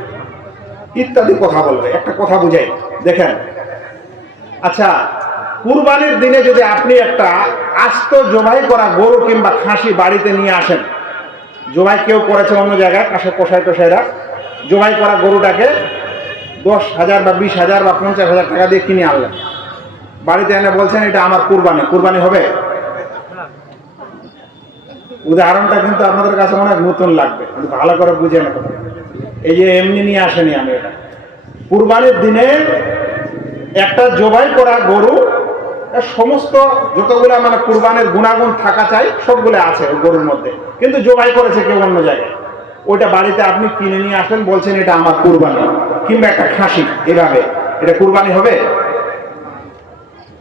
ইত্যাদি কথা বলবে। একটা কথা বুঝাই, দেখেন, আচ্ছা কুরবানির দিনে যদি আপনি একটা আস্ত জবাই করা গরু কিংবা খাসি বাড়িতে নিয়ে আসেন, জবাই কেউ করেছে অন্য জায়গায়, কাছে কষাইরা জবাই করা গরুটাকে 10,000 বা 20,000 বা 50,000 টাকা দিয়ে কিনে আনলেন, বাড়িতে এনে বলছেন এটা আমার কুরবানি হবে? উদাহরণটা কিন্তু আপনাদের কাছে অনেক নতুন লাগবে, কিন্তু ভালো করে বুঝে নেব। এই যে এমনি নিয়ে আসেনি আমি, এটা কুরবানির দিনে একটা জবাই করা গরু, সমস্ত যতগুলো মানে কুরবানির গুণাগুণ থাকা চাই সবগুলো আছে ওই গরুর মধ্যে, কিন্তু জবাই করেছে কেউ অন্য জায়গায়, ওইটা বাড়িতে আপনি কিনে নিয়ে আসেন, বলছেন এটা আমার কুরবানি। কিংবা একটা খাসি, এভাবে এটা কুরবানি হবে?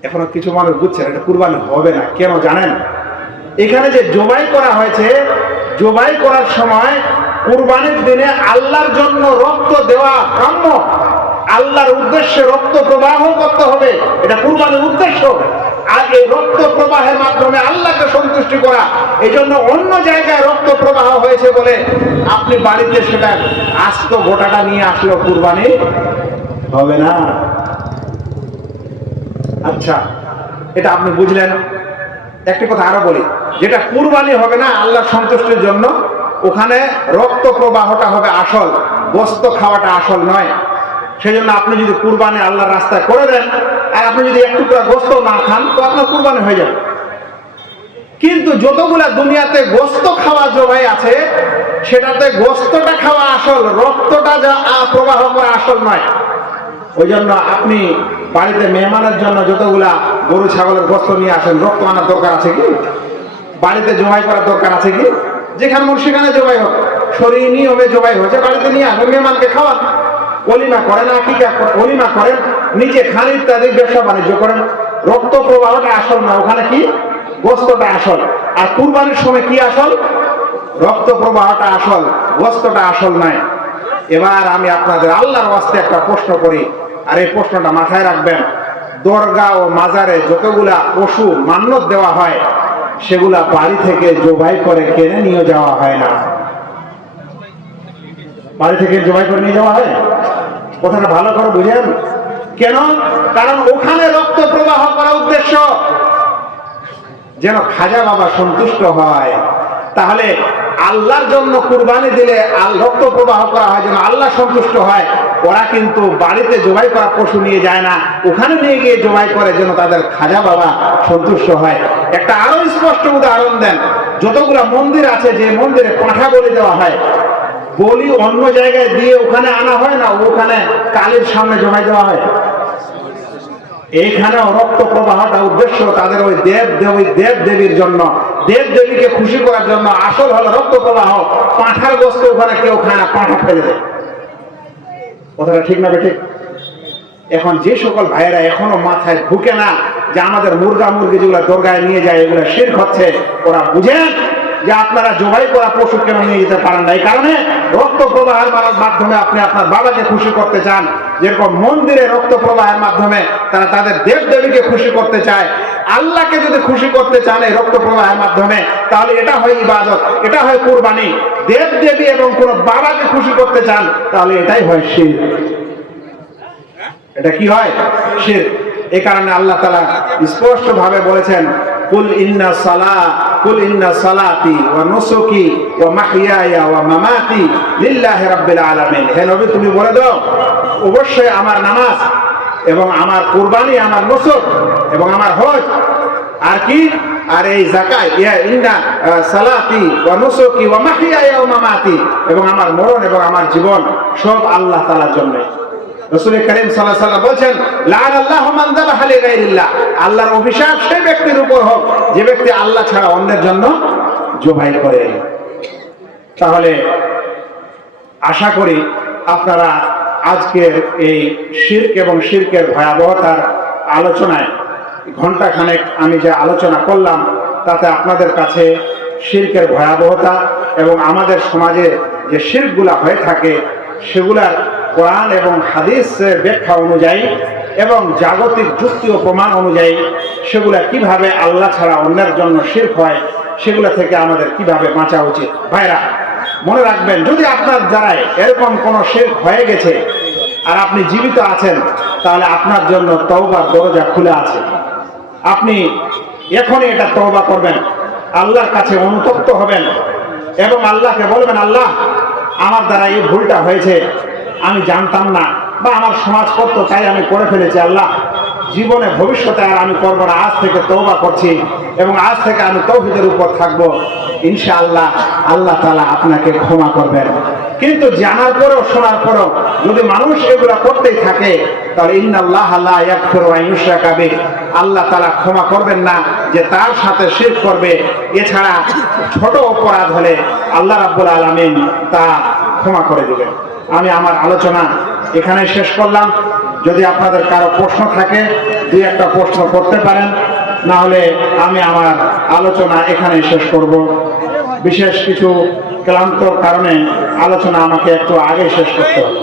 এখনো কিছু মানুষ বুঝছেন এটা কুরবানি হবে না। কেন জানেন? এখানে যে জবাই করা হয়েছে, জবাই করার সময় কুরবানির দিনে আল্লাহর জন্য রক্ত দেওয়া কাম্য, আল্লাহর উদ্দেশ্যে রক্ত প্রবাহ করতে হবে, এটা কুরবানির উদ্দেশ্য। আর এই রক্ত প্রবাহের মাধ্যমে আল্লাহকে সন্তুষ্টি করা, এই জন্য অন্য জায়গায় রক্ত প্রবাহ হয়েছে বলে আপনি বাড়িতে সেটা আস্ত গোটাটা নিয়ে আসলেও কুরবানি হবে না। আচ্ছা, এটা আপনি বুঝলেন। একটি কথা আরো বলি, যেটা কুরবানি হবে না আল্লাহর সন্তুষ্টির জন্য, ওখানে রক্ত প্রবাহটা হবে আসল, গোস্ত খাওয়াটা আসল নয়। সেই জন্য আপনি যদি কুরবানি আল্লাহর রাস্তায় করে দেন আর আপনি যদি একটু গোস্ত না খান, তো আপনার কুরবানি হয়ে যাবে। কিন্তু যতগুলা দুনিয়াতে গোস্ত খাওয়া জবাই আছে, সেটাতে গোস্তটা খাওয়া আসল, রক্তটা যা প্রবাহ করা আসল নয়। ওই জন্য আপনি বাড়িতে মেহমানের জন্য যতগুলা গরু ছাগলের গোস্ত নিয়ে আসেন, রক্ত আনার দরকার আছে কি? বাড়িতে জবাই করার দরকার আছে কি? যেখানে মন সেখানে জবাই হোক, শরীর নিয়মে জবাই হয়েছে, বাড়িতে নিয়ে আসেন, মেহমানকে খাওয়ান, অলিমা করেন, আকিকা অলিমা করেন, নিজে খান, ইত্যাদি ব্যবসা বাণিজ্য করেন। রক্ত প্রবাহটা আসল না, ওখানে কি গোস্তটা আসল। আর কুরবানির সময় কি আসল? রক্ত প্রবাহটা আসল, গোস্তটা আসল নয়। এবার আমি আপনাদের আল্লাহর ওয়াস্তে একটা প্রশ্ন করি, আর এই প্রশ্নটা মাথায় রাখবেন। দরগা ও মাজারে যতগুলা পশু মান্যত দেওয়া হয়, সেগুলা বাড়ি থেকে জবাই করে কিনে নিয়ে যাওয়া হয় না। বাড়ি থেকে জবাই করে নিয়ে যাওয়া হয়? কথাটা ভালো করে বুঝেন। কেন? কারণ ওখানে রক্ত প্রবাহ করা উদ্দেশ্য, যেন খাজা বাবা সন্তুষ্ট হয়। তাহলে আল্লাহর জন্য কুরবানি দিলে রক্ত প্রবাহ করা হয় যেন আল্লাহ সন্তুষ্ট হয়। ওরা কিন্তু বাড়িতে জবাই করা পশু নিয়ে যায় না, ওখানে নিয়ে গিয়ে জবাই করে যেন তাদের খাজা বাবা সন্তুষ্ট হয়। একটা আরো স্পষ্ট উদাহরণ দেন। যতগুলা মন্দির আছে, যে মন্দিরে পাঁঠা বলি দেওয়া হয়, বলি অন্য জায়গায় দিয়ে ওখানে আনা হয় না, ওখানে কালীর সামনে জমাই দেওয়া হয়। এইখানেও রক্ত প্রবাহটা উদ্দেশ্য তাদের ওই দেব দেবীর জন্য, দেব দেবীকে খুশি করার জন্য। আসল হলো রক্ত প্রবাহ। পাঁঠার গোস্ত ওখানে কেউ খায় না, পাঁঠা ফেলে দেয়। কথাটা ঠিক না বেঠিক? এখন যে সকল ভাইয়েরা এখনো মাথায় ঢুকে না যে আমাদের মুরগা মুরগি যেগুলো দরগায় নিয়ে যায় এগুলো শিরক হচ্ছে, ওরা বুঝেন যে আপনারা জবাই করা পশু কেন নিয়ে যেতে পারেন না। এই কারণে রক্ত প্রবাহের মাধ্যমে আপনি আপনার বাবাকে খুশি করতে চান, যেরকম মন্দিরে রক্ত প্রবাহের মাধ্যমে তারা তাদের দেব দেবীকে খুশি করতে চায়। আল্লাহকে যদি খুশি করতে চান এই রক্ত প্রবাহের মাধ্যমে, তাহলে এটা হয় ইবাদত, এটা হয় কুরবানি। দেব দেবী এবং কোন বাবাকে খুশি করতে চান, তাহলে এটাই হয় শিরক। এটা কি হয়? শিরক। এই কারণে আল্লাহ তাআলা স্পষ্ট ভাবে বলেছেন, কুল ইন্না সালাতি ওয়া নুসুকি ওয়া মাহইয়ায়া ওয়া মামাতি লিল্লাহি রাব্বিল আলামিন। হে নবী, তুমি বলে দাও, অবশ্যই আমার নামাজ এবং আমার কুরবানি, আমার নুসুক এবং আমার হজ, আর কি, আর এই যাকাত, ইন্না সালাতি ওয়া নুসুকি ওয়া মাহইয়ায়া ওয়া মামাতি, এবং আমার মরণ এবং আমার জীবন সব আল্লাহ তাআলার জন্য। রাসূল কারীম সাল্লাল্লাহু আলাইহি ওয়াসাল্লাম বলেন, লাআনাল্লাহু মান যাবাহা লিগাইরিল্লাহ, আল্লাহর অভিশাপ সেই ব্যক্তির উপর হোক যে ব্যক্তি আল্লাহ ছাড়া অন্যের জন্য জবাই করে। তাহলে আশা করি আপনারা আজকের এই শিরক এবং শিরকের ভয়াবহতার আলোচনায় ঘণ্টাখানেক আমি যে আলোচনা করলাম, তাতে আপনাদের কাছে শিরকের ভয়াবহতা এবং আমাদের সমাজে যে শিরকগুলা হয়ে থাকে সেগুলার কোরআন এবং হাদিসের ব্যাখ্যা অনুযায়ী এবং জাগতিক যুক্তি ও প্রমাণ অনুযায়ী সেগুলা কিভাবে আল্লাহ ছাড়া অন্যের জন্য শিরক হয়, সেগুলো থেকে আমাদের কিভাবে বাঁচা উচিত। ভাইরা, মনে রাখবেন, যদি আপনার দ্বারাই এরকম কোনো শিরক হয়ে গেছে আর আপনি জীবিত আছেন, তাহলে আপনার জন্য তওবার দরজা খুলে আছে। আপনি এখনই এটা তওবা করবেন, আল্লাহর কাছে অনুতপ্ত হবেন এবং আল্লাহকে বলবেন, আল্লাহ, আমার দ্বারা এই ভুলটা হয়েছে, আমি জানতাম না, বা আমার সমাজ করতো তাই আমি করে ফেলেছি। আল্লাহ, জীবনে ভবিষ্যতে আর আমি করবো না, আজ থেকে তওবা করছি এবং আজ থেকে আমি তাওহীদের উপর থাকবো। ইনশাআল্লাহ আল্লাহ তাআলা আপনাকে ক্ষমা করবেন। কিন্তু জানার পরেও শোনার পরেও যদি মানুষ এগুলা করতেই থাকে, তাহলে ইন্নাল্লাহা লা ইয়াগফিরু আন ইউশরাকা বিহি, আল্লাহ তাআলা ক্ষমা করবেন না যে তার সাথে শিরক করবে। এছাড়া ছোট অপরাধ হলে আল্লাহ রাব্বুল আলামিন তা ক্ষমা করে দিবেন। আমি আমার আলোচনা এখানে শেষ করলাম। যদি আপনাদের কারো প্রশ্ন থাকে দুই একটা প্রশ্ন করতে পারেন, না হলে আমি আমার আলোচনা এখানে শেষ করব। বিশেষ কিছু ক্লান্তর কারণে আলোচনা আমাকে একটু আগে শেষ করতে হবে।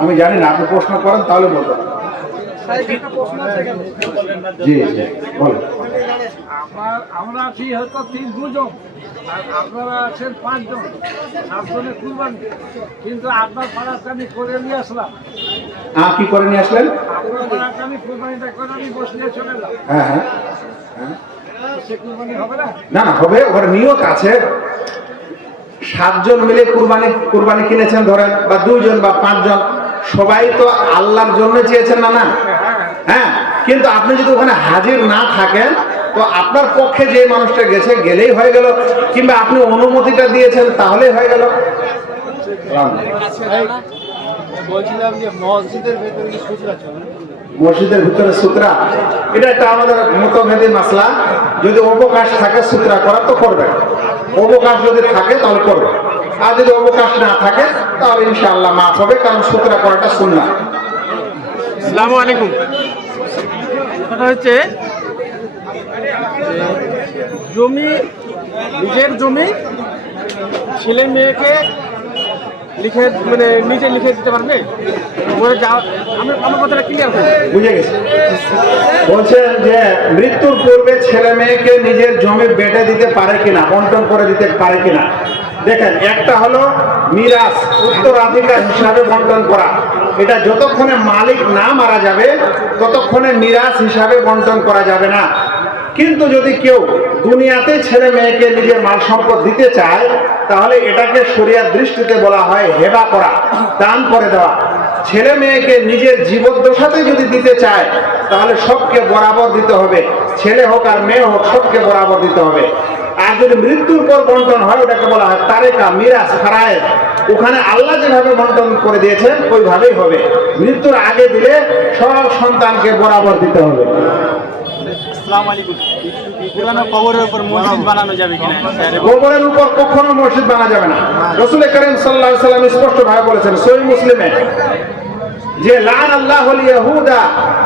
আমি জানি না, আপনি প্রশ্ন করেন তাহলে বলতে পারেন। জি জি বলুন। আমরা আছি হয়তো 2 জন আর আপনারা আছেন 5 জন, 7 জনের কুরবানি, কিন্তু আপনার পাড়াতে আমি করে নিয়ে আসলাম। কি করে নিয়ে আসলেন? আপনার পাড়াতে আমি কুরবানিটা করে আমি বসিয়ে চলে এলাম। হ্যাঁ হ্যাঁ হ্যাঁ। সে কুরবানি হবে না? না না হবে, ওর নিয়ত আছে। 7 জন মিলে কুরবানি কিনেছেন ধরেন, বা 2 জন বা 5 জন, সবাই তো আল্লাহর জন্য চেয়েছেন না না? হ্যাঁ, কিন্তু আপনি যদি ওখানে হাজির না থাকেন তো আপনার পক্ষে যে মানুষটা গেছে গেলেই হয়ে গেল, কিংবা আপনি অনুমতিটা দিয়েছেন তাহলেই হয়ে গেল। বলছিলাম যে মসজিদের ভেতরে কি সূত্র চলে? মসজিদের ভিতরে সূত্রা, এটা একটা আমাদের মতভেদী মাসলা। যদি অবকাশ থাকে সূত্রা করা তো করবে, অবকাশ যদি থাকে তাহলে করবে, আর যদি অবকাশ না থাকে তাহলে ইনশাআল্লাহ মাফ হবে, কারণ সূত্রা করাটা সুন্নাহ। আসসালামু আলাইকুম। কথা হচ্ছে জমি, নিজের জমি ছেলে মেয়েকে লিখে মানে নিজে লিখে দিতে পারবে? আমার কথাটা ক্লিয়ার হয়েছে? বুঝে গেছি। বলছেন যে মৃত্যুর পূর্বে ছেলে মেয়েকে নিজের জমি বেটে দিতে পারে কিনা, বন্টন করে দিতে পারে কিনা। দেখেন, একটা হলো মিরাস, উত্তরাধিকার হিসাবে বন্টন করা। এটা যতক্ষণে মালিক না মারা যাবে ততক্ষণে মিরাস হিসাবে বন্টন করা যাবে না। কিন্তু যদি কেউ দুনিয়াতে ছেলে মেয়েকে নিজের মাল সম্পদ দিতে চায় তাহলে এটাকে শরিয়ার দৃষ্টিতে বলা হয় হেবা করা, দান করে দেওয়া। ছেলে মেয়েকে নিজের জীবদ্দশাতে যদি দিতে চায় তাহলে সবকে বরাবর দিতে হবে, ছেলে হোক আর মেয়ে হোক সবকে বরাবর দিতে হবে। আর যদি মৃত্যুর পর বন্টন হয় ওটাকে বলা হয় তারেকা, মিরাস, ফারায়েজ। ওখানে আল্লাহ যেভাবে বন্টন করে দিয়েছেন ওইভাবেই হবে। মৃত্যুর আগে দিলে সব সন্তানকে বরাবর দিতে হবে। আসসালামু আলাইকুম। পুরানো কবরের উপর মসজিদ বানানো যাবে কিনা? কবরের উপর কখনো মসজিদ বানানো যাবে না। রাসূল করিম সাল্লাল্লাহু আলাইহি ওয়াসাল্লাম স্পষ্ট ভাবে বলেছেন সহিহ মুসলিমে যে লান আল্লাহুল ইয়াহুদা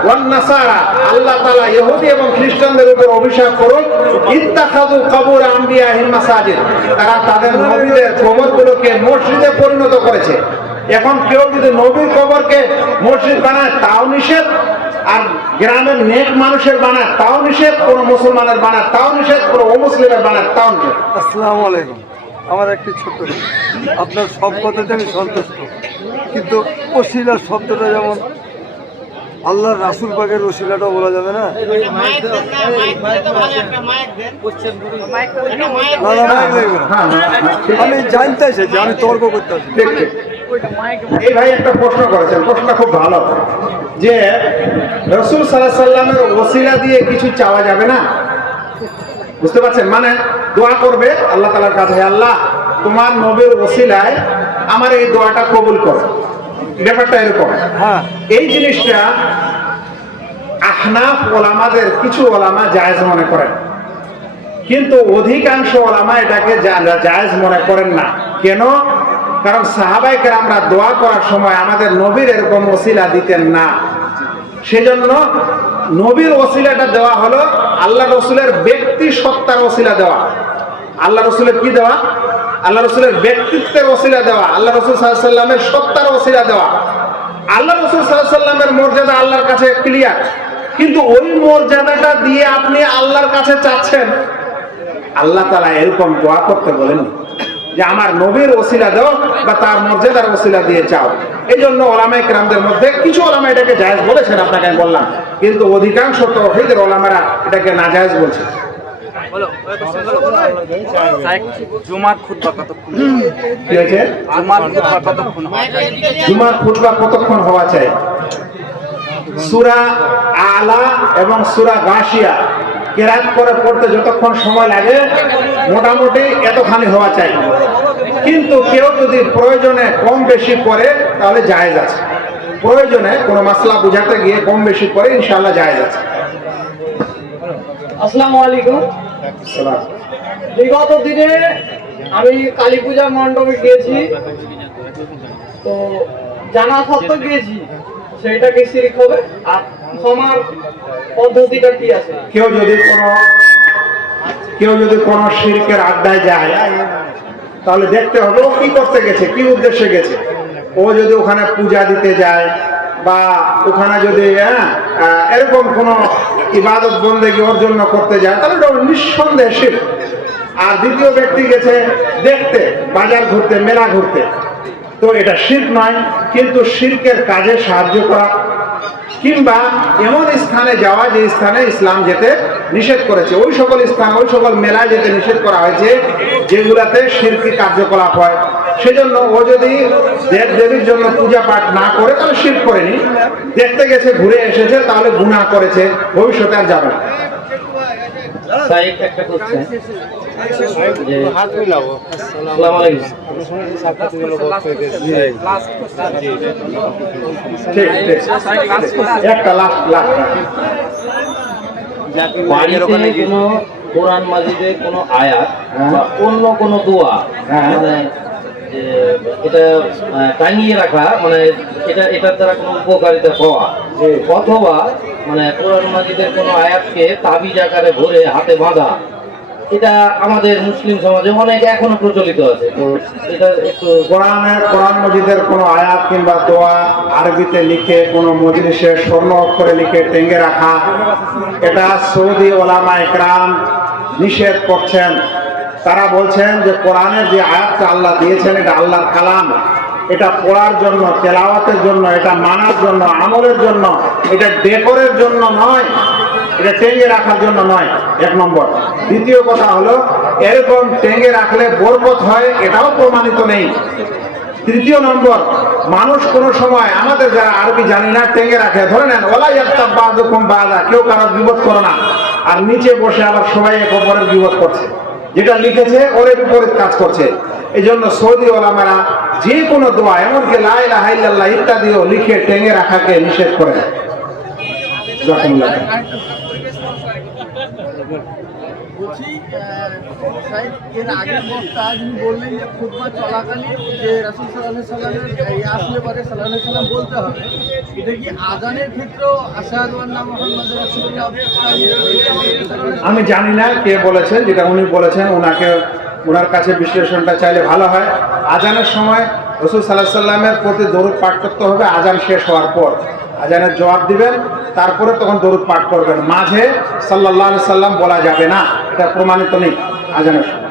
ওয়ান নাসারা, আল্লাহ তাআলা ইহুদি এবং খ্রিস্টানদের উপর অভিশাপ করুন, ইত্তাখাযু কবর আম্বিয়াহিম মাসাজিদ, তারা তাদের নবীদের কবরগুলোকে মসজিদে পরিণত করেছে। এখন কেউ যদি নবীর কবরকে মসজিদ বানায় তাও নিষেধ, আর গ্রামের নেক মানুষের বানায় তাও নিষেধ, কোন মুসলমানের বানায় তাও নিষেধ, কোন অমুসলিমের বানায় তাও নিষেধ। আসসালামু আলাইকুম। আমার একটি ছোট্ট, আপনার সব কথাতে আমি সন্তুষ্ট, কিন্তু ওসিলা শব্দটা যেমন আল্লাহর রাসূল পাকের ওসিলাটাও বলা যাবে না? না, আমি জানতে চাইছি, আমি তর্ক করতে চাইছি। এই ভাই একটা প্রশ্ন করেছেন, প্রশ্নটা খুব ভালো, যে রাসূল সাল্লাল্লাহু আলাইহি সাল্লামের ওসিলা দিয়ে কিছু চাওয়া যাবে না? বুঝতে পারছেন? মানে দোয়া করবে আল্লাহ তাআলার কাছে, আল্লাহ তোমার নবীর ওসিলায় আমার এই দোয়াটা কবুল করো। ব্যাপারটা এরকম। হ্যাঁ, এই জিনিসটা আহনাফ ওলামাদের কিছু ওলামা জায়েজ মনে করেন, কিন্তু অধিকাংশ ওলামা এটাকে জায়েজ মনে করেন না। কেন? কারণ সাহাবায়ে কেরামরা দোয়া করার সময় আমাদের নবীর এরকম ওসিলা দিতেন না। সেজন্য নবীর ওসিলাটা দেওয়া হলো আল্লাহ রসুলের ব্যক্তি সত্তার ওসিলা দেওয়া। আল্লাহ রসুলের কি দেওয়া? আল্লাহ রসুলের ব্যক্তিত্বের ওসিলা দেওয়া, আল্লাহ রসুল সাল্লাল্লাহু আলাইহি সাল্লামের সত্তার ওসিলা দেওয়া। আল্লাহ রসুল সাল্লাল্লাহু আলাইহি সাল্লামের মর্যাদা আল্লাহর কাছে ক্লিয়ার, কিন্তু ওই মর্যাদাটা দিয়ে আপনি আল্লাহর কাছে চাচ্ছেন। আল্লাহ তাআলা এরকম দোয়া করতে বলেন যে আমার নবীর ওসিলা দাও বা তার মর্যাদার ওসিলা দিয়ে চাও। এই জন্য ওলামায়ে কেরামদের মধ্যে কিছু ওলামা এটাকে জায়েজ বলেছেন, আপনাকে আমি বললাম, কিন্তু অধিকাংশ তাওহীদের ওলামারা এটাকে নাজায়েজ বলছেন। জুমার খুতবা কতক্ষণ? কি হয়েছে? জুমার খুতবা কতক্ষণ হয়? জুমার খুতবা কতক্ষণ হওয়া চাই? সূরা আলা এবং সূরা গাশিয়া কেরাত করে পড়তে যতক্ষণ সময় লাগে মোটামুটি এতখানি হওয়া চাই। কিন্তু কেউ যদি প্রয়োজনে কম বেশি করে তাহলে জায়েজ আছে। প্রয়োজনে কোনো মাসলা বুঝাতে গিয়ে কম বেশি করে ইনশাআল্লাহ জায়েজ আছে। আসসালামু আলাইকুম। সালাম। বিগত দিনে আমি কালী পূজা মণ্ডপে গিয়েছি, তো জানা সত্ত্বেও গিয়েছি, সেইটা কি শিরক হবে? আর ক্ষমার পদ্ধতিটা কি আছে? কেউ যদি কোনো শিরকের আড্ডায় যায়, তাহলে দেখতে হবে ও কি করতে গেছে, কি উদ্দেশ্যে গেছে। ও যদি ওখানে পূজা দিতে যায় বা ওখানে যদি এরকম কোনো ইবাদত বন্দেগী ওর জন্য করতে যায়, তাহলে ওটা নিঃসন্দেহে শিরক। আর দ্বিতীয় ব্যক্তি গেছে দেখতে, বাজার ঘুরতে, মেলা ঘুরতে, তো এটা শিরক নয়। কিন্তু শিরকের কাজে সাহায্য করা কিংবা এমন স্থানে যাওয়া যে স্থানে ইসলাম যেতে নিষেধ করেছে, ওই সকল স্থান, ওই সকল মেলায় যেতে নিষেধ করা হয়েছে যেগুলাতে শিরকি কার্যকলাপ হয়, সেজন্য ও যদি দেব দেবীর জন্য পূজা পাঠ না করে তাহলে শিরক করেনি। দেখতে গেছে, ঘুরে এসেছে, তাহলে গুনাহ করেছে, ভবিষ্যতে আর যাবে না। সাইড একটা করছে যে আসসালামু আলাইকুম। ঠিক ঠিক, একটা লাস্ট বাড়িতে কোনো কোরআন মাজিদে কোনো আয়াত বা অন্য কোনো দোয়া মানে যে এটা টাঙিয়ে রাখা, মানে এটার দ্বারা কোনো উপকারিতা পাওয়া, অথবা মানে কোরআন মাজিদের কোনো আয়াতকে তাবিজ আকারে ভরে হাতে বাঁধা, এটা আমাদের মুসলিম সমাজে অনেক এখনো প্রচলিত আছে। তো এটা একটু কোরআন মজিদের কোনো আয়াত কিংবা দোয়া আরবিতে লিখে কোনো মজলিসে স্বর্ণ অক্ষরে লিখে টেঙ্গে রাখা, এটা সৌদি ওলামা একরাম নিষেধ করছেন। তারা বলছেন যে কোরআনের যে আয়াতটা আল্লাহ দিয়েছেন এটা আল্লাহর কালাম, এটা পড়ার জন্য, তেলাওয়াতের জন্য, এটা মানার জন্য, আমলের জন্য, এটা ডেকোরের জন্য নয়, এটা টেঙ্গে রাখার জন্য নয়, এক নম্বর। দ্বিতীয় কথা হলো এরকম টেঙ্গে রাখলে বরকত হয়, এটাও প্রমাণিত নেই। তৃতীয় নম্বর, মানুষ কোনো সময় আমাদের যারা আরবি জানি না টেঙ্গে রাখে, ধরে নেন ওলা ইয়াক্তাব বাযুকুম বাযা, কেউ কারোর বিপদ করে না, আর নিচে বসে আবার সবাই এক অপরের বিপদ করছে, যেটা লিখেছে ওর বিপরীত কাজ করছে। এই জন্য সৌদি ওলামারা যে কোনো দোয়া, এমনকি লা ইলাহা ইল্লাল্লাহ ইত্যাদিও লিখে টেঙ্গে রাখাকে নিষেধ করে। বলছি এর আগের বক্তা যিনি বললেন যে খুতবা চলাকালীন যে রাসূল সাল্লাল্লাহু আলাইহি সাল্লামের আসলে পরে সাল্লাল্লাহু আলাইহি সাল্লাম বলতে হবে, এটা কি আযানের ক্ষেত্রেও আশহাদু আন্না মুহাম্মাদুর রাসূলুল্লাহ? আমি জানি না কে বলেছেন, যেটা উনি বলেছেন ওনার কাছে বিশ্লেষণটা চাইলে ভালো হয়। আজানের সময় রাসূল সাল্লাল্লাহু আলাইহি সাল্লামের প্রতি দরুদ পাঠ করতে হবে আজান শেষ হওয়ার পর, আজানের জবাব দিবেন, তারপরে তখন দরুদ পাঠ করবেন। মাঝে সাল্লাল্লাহু আলাইহি সাল্লাম বলা যাবে না, এটা প্রমাণিত নেই আজানের সময়।